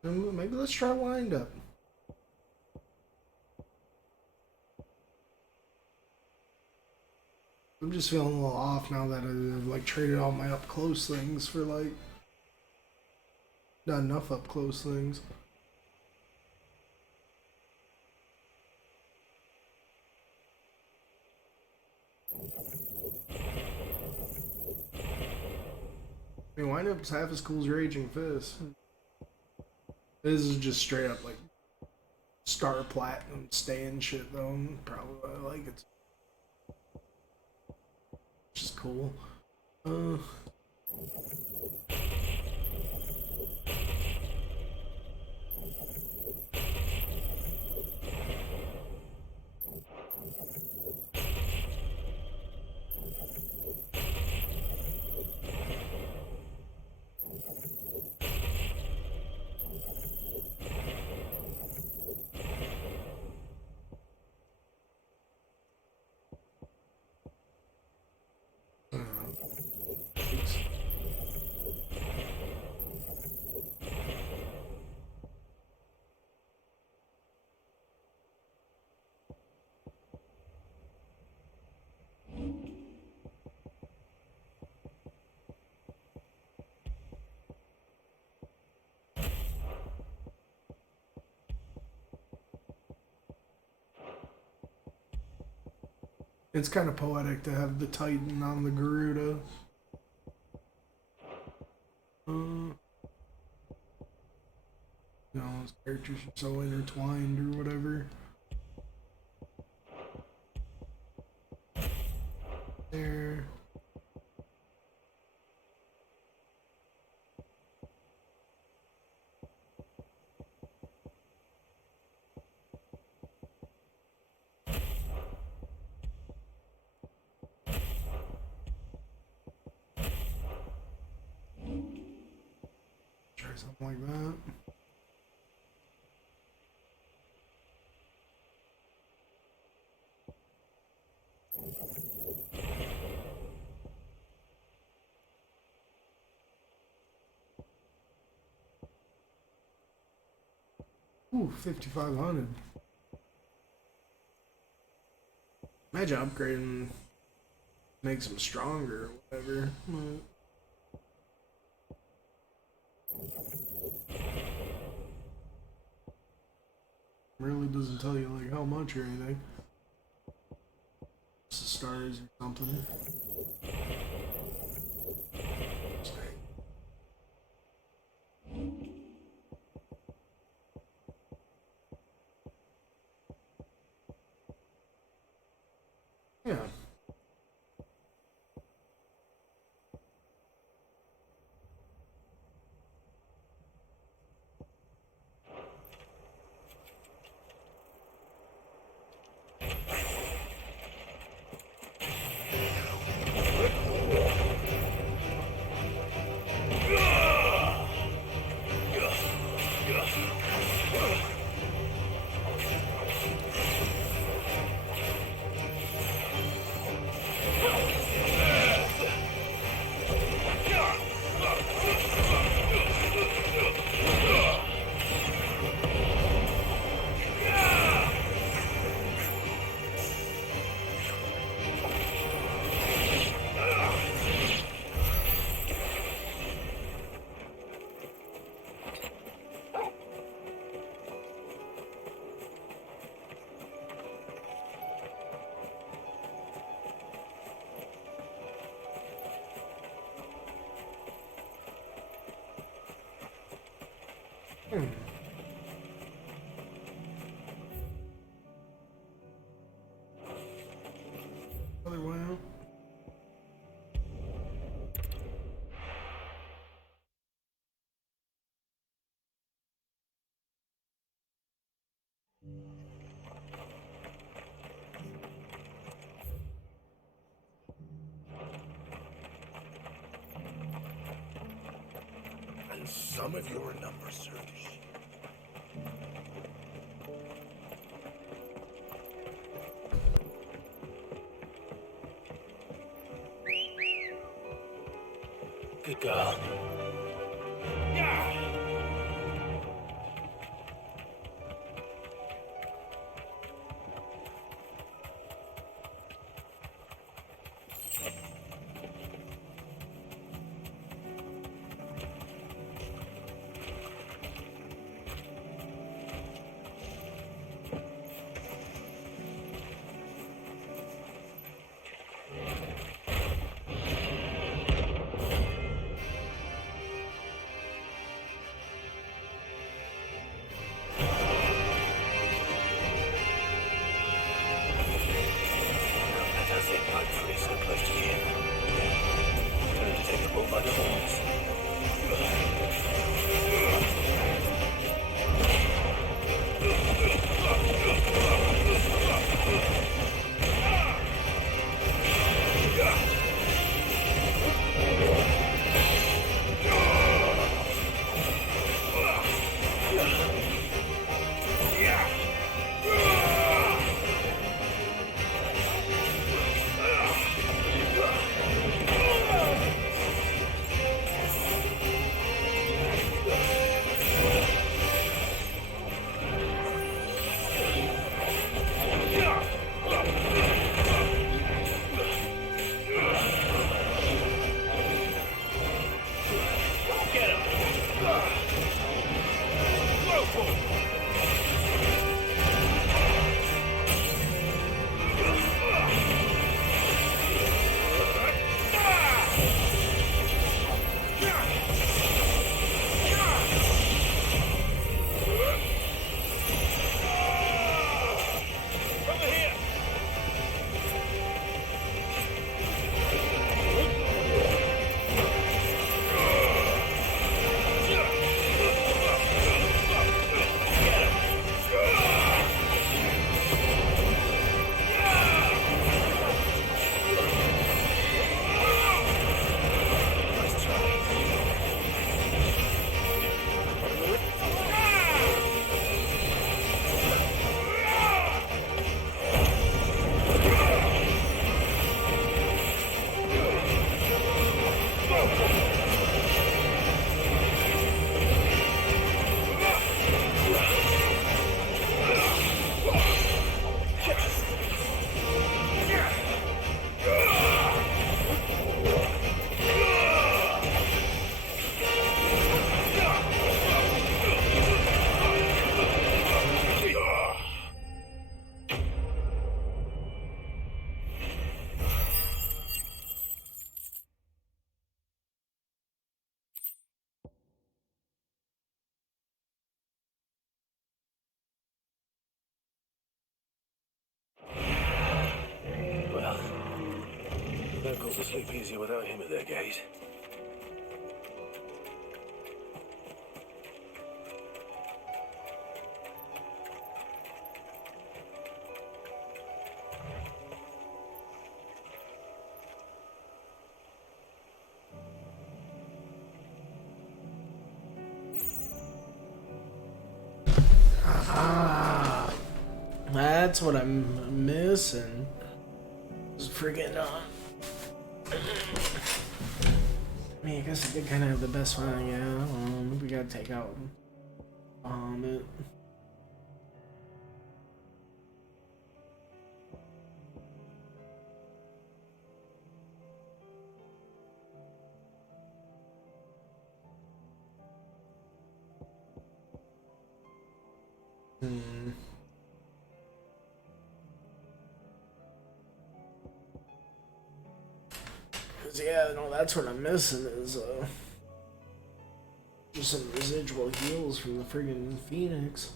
Maybe let's try Wind Up. I'm just feeling a little off now that I've like traded all my up close things for like not enough up close things. I mean, Wind Up's half as cool as Raging Fist. This is just straight up like Star Platinum stand shit though. Probably why I like it. Which is cool. It's kind of poetic to have the Titan on the Garuda. You know, those characters are so intertwined or whatever. There. something like that. Ooh, 5,500. Imagine upgrading makes them stronger or whatever. Really doesn't tell you like how much or anything. It's the stars or something. Yeah. Other way out. And some of your numbers serve to Good girl. will sleep easier without him at their gate. That's what I'm missing. Just friggin' I mean, I guess I did kind of have the best one. Yeah, we gotta take out it. Yeah, no, that's what I'm missing is just some residual heals from the friggin' Phoenix.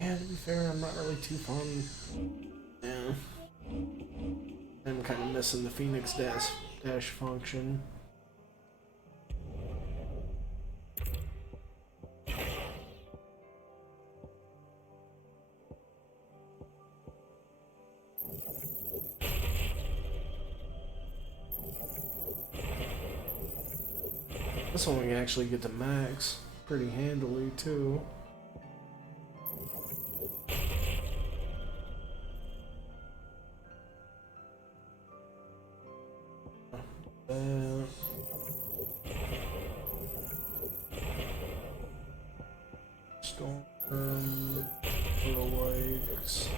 Yeah, to be fair, I'm not really too fond. Yeah. I'm kind of missing the Phoenix dash function. This one we can actually get to max pretty handily too. Storm, Lakes.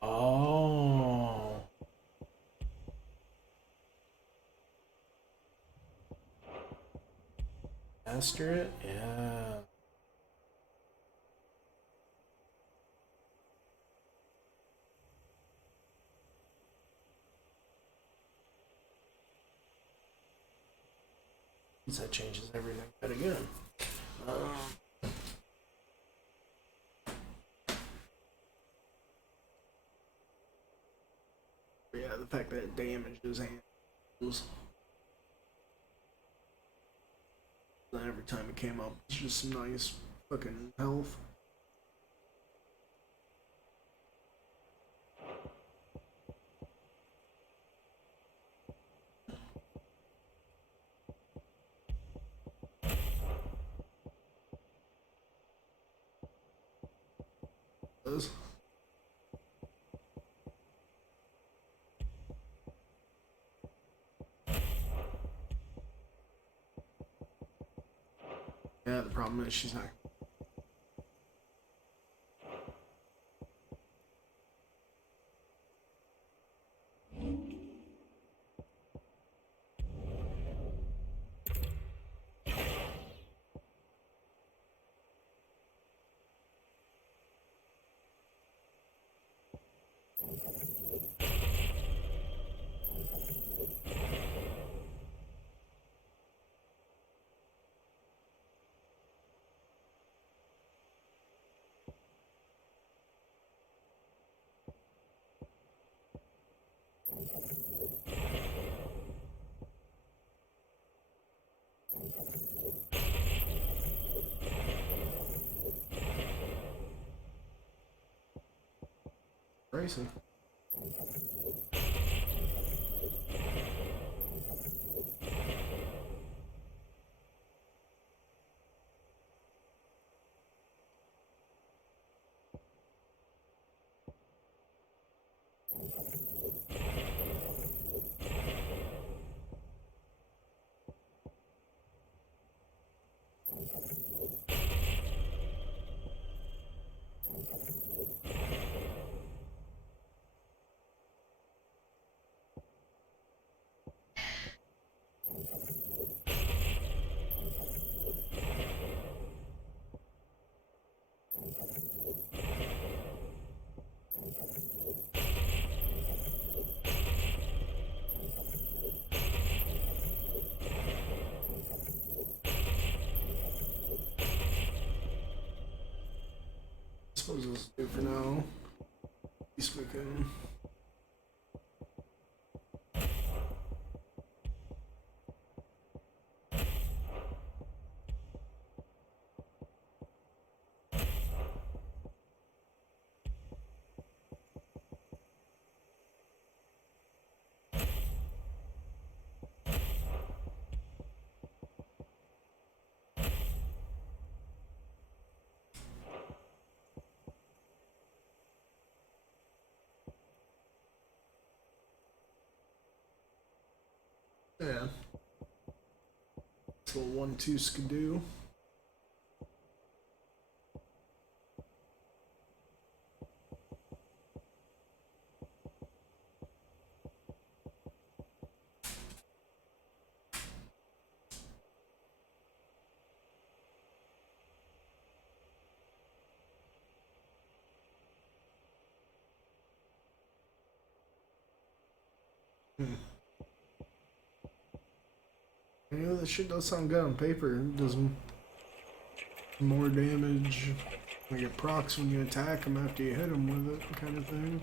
Oh. Master it? Yeah. That changes everything yet again. Yeah, the fact that it damages animals. Every time it came up, it's just some nice fucking health. does. Yeah, the problem is she's not. Racing. I suppose this is good for now. At least we can. Yeah. It's a little 1-2 skidoo. You know, that shit does sound good on paper. It does more damage. Like it procs when you attack them after you hit them with it, kind of thing.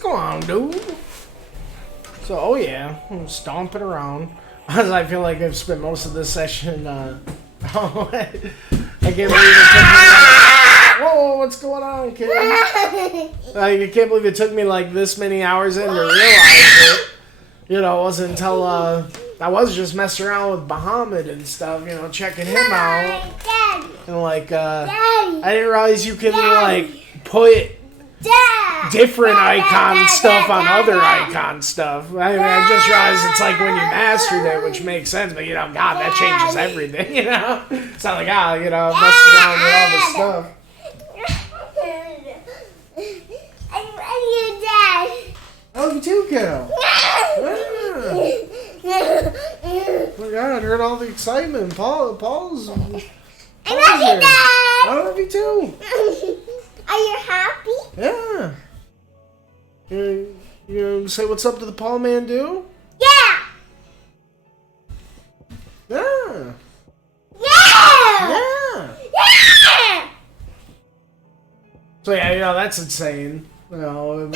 going on, dude? So, oh yeah, I'm stomping around. As I feel like I've spent most of this session, I can't believe it took me whoa, what's going on, kid? I can't believe it took me like this many hours in to realize it. You know, it wasn't until, I was just messing around with Bahamut and stuff, you know, checking him out. And like, I didn't realize you can, like, put different icon stuff on other icon stuff. I mean, I just realized it's like when you mastered it, which makes sense, but you know, God, that changes everything, you know? It's not like, you know, messing around with all this stuff. I love you, Dad. I love you too, kiddo. Yeah. Oh my God, I heard all the excitement. Paul's I love you, Dad. I love you too. Are you happy? Yeah. You say what's up to the Paul man, do? Yeah. Yeah. Yeah. Yeah. So yeah, you know, that's insane. You know,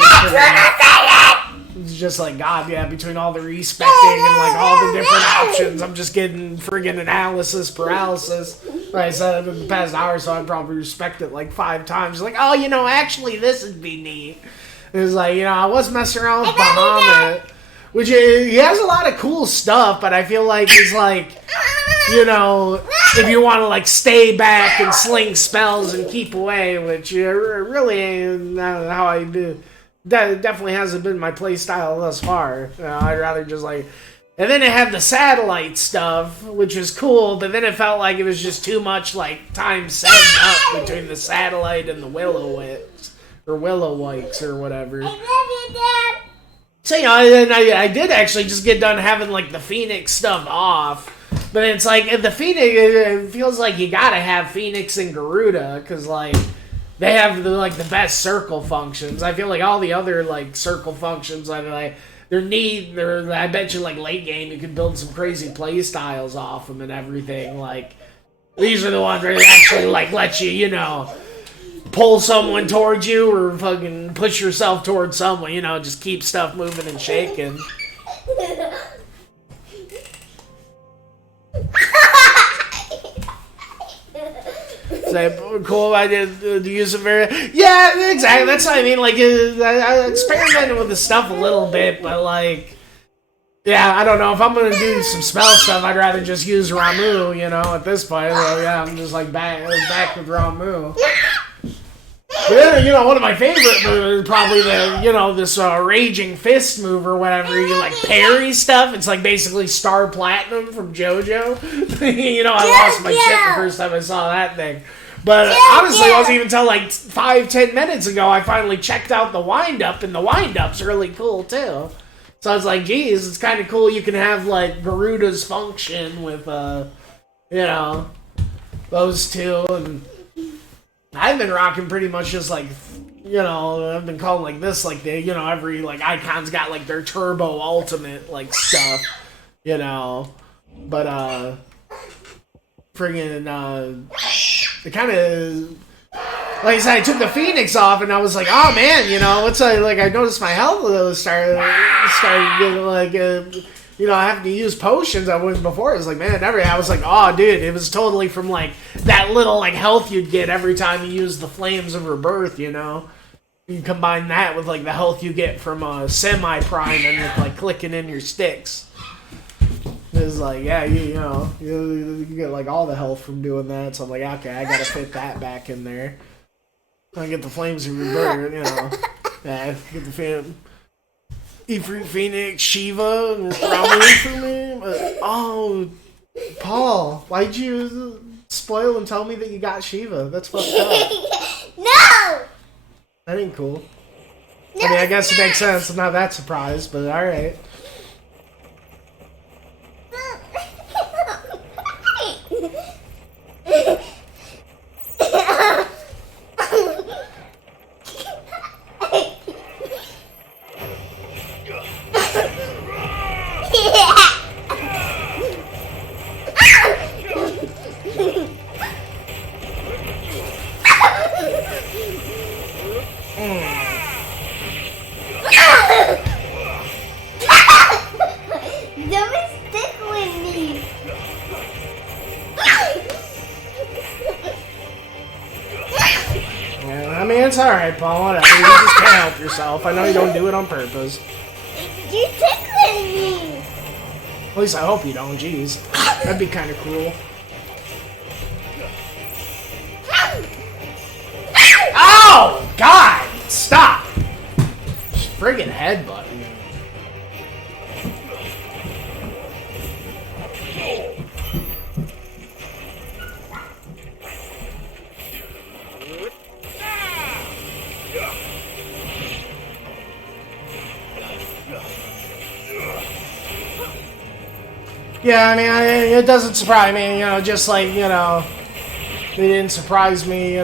it's just like, God, yeah, between all the respecting and like all the different options, I'm just getting friggin' analysis paralysis. Like I said, in the past hour or so, I'd probably respect it like 5 times. Like, oh, you know, actually, this would be neat. It's like, you know, I was messing around with Bahamut, which he has a lot of cool stuff, but I feel like he's like, you know, if you want to like stay back and sling spells and keep away, which really ain't how I do. That definitely hasn't been my play style thus far. I'd rather just like, and then it had the satellite stuff, which was cool, but then it felt like it was just too much like time setting up between the satellite and the Willowwicks or Willowwikes or whatever. I love you, Dad. So, you know, I did actually just get done having like the Phoenix stuff off. But it's like, the Phoenix, it feels like you gotta have Phoenix and Garuda, because, like, they have, the best circle functions. I feel like all the other, like, circle functions, they're neat. I bet you, like, late game, you can build some crazy play styles off them and everything. Like, these are the ones that actually, like, let you, you know, pull someone towards you or fucking push yourself towards someone, you know, just keep stuff moving and shaking. Cool, I did use it very... Yeah, exactly, that's what I mean, like, I experimented with the stuff a little bit, but, like... Yeah, I don't know, if I'm gonna do some spell stuff, I'd rather just use Ramuh, you know, at this point, so yeah, I'm just, like, back with Ramuh. But then, you know, one of my favorite moves is probably the, you know, this Raging Fist move or whatever. You like parry stuff. It's like basically Star Platinum from JoJo. You know, I lost my shit the first time I saw that thing. But honestly, it wasn't even until like 5-10 minutes ago I finally checked out the wind-up, and the wind-up's really cool too. So I was like, geez, it's kind of cool you can have like Garuda's function with, you know, those two, and... I've been rocking pretty much just like, you know, I've been calling like this, like you know, every like icon's got like their turbo ultimate like stuff, you know, but friggin' it kind of, like I said, I took the Phoenix off and I was like, oh man, you know, it's like I noticed my health started getting like. You know, I have to use potions I wouldn't before. It was like, man, I was like, oh, dude, it was totally from, like, that little, like, health you'd get every time you use the Flames of Rebirth, you know? You combine that with, like, the health you get from Semi-Prime and with, like, clicking in your sticks. It's like, yeah, you know, you get, like, all the health from doing that. So I'm like, okay, I gotta fit that back in there. I get the Flames of Rebirth, you know. Yeah, get the Ifrit, Phoenix, Shiva, and Ramuh for me. But, oh, Paul, why'd you spoil and tell me that you got Shiva? That's fucked up. No! That ain't cool. No, I mean, I guess it makes sense. I'm not that surprised, but alright. Yeah, I mean, it's alright, Paul, whatever. You just can't help yourself. I know you don't do it on purpose. You tickling me. At least I hope you don't, jeez. That'd be kind of cruel. Oh, God! Stop! Just friggin' headbutt me. Yeah, I mean, it doesn't surprise me, just like, it didn't surprise me,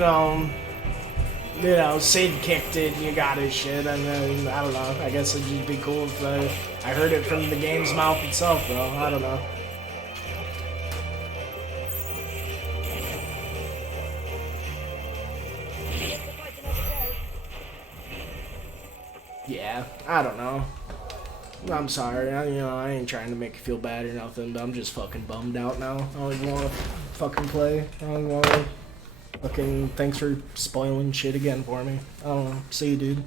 Sid kicked it and you got his shit, and then, I don't know, I guess it'd just be cool if I heard it from the game's mouth itself, though, I don't know. Yeah, I don't know. I'm sorry, I ain't trying to make you feel bad or nothing, but I'm just fucking bummed out now. I don't even want to fucking play. I don't want to fucking... Thanks for spoiling shit again for me. I don't know. See you, dude.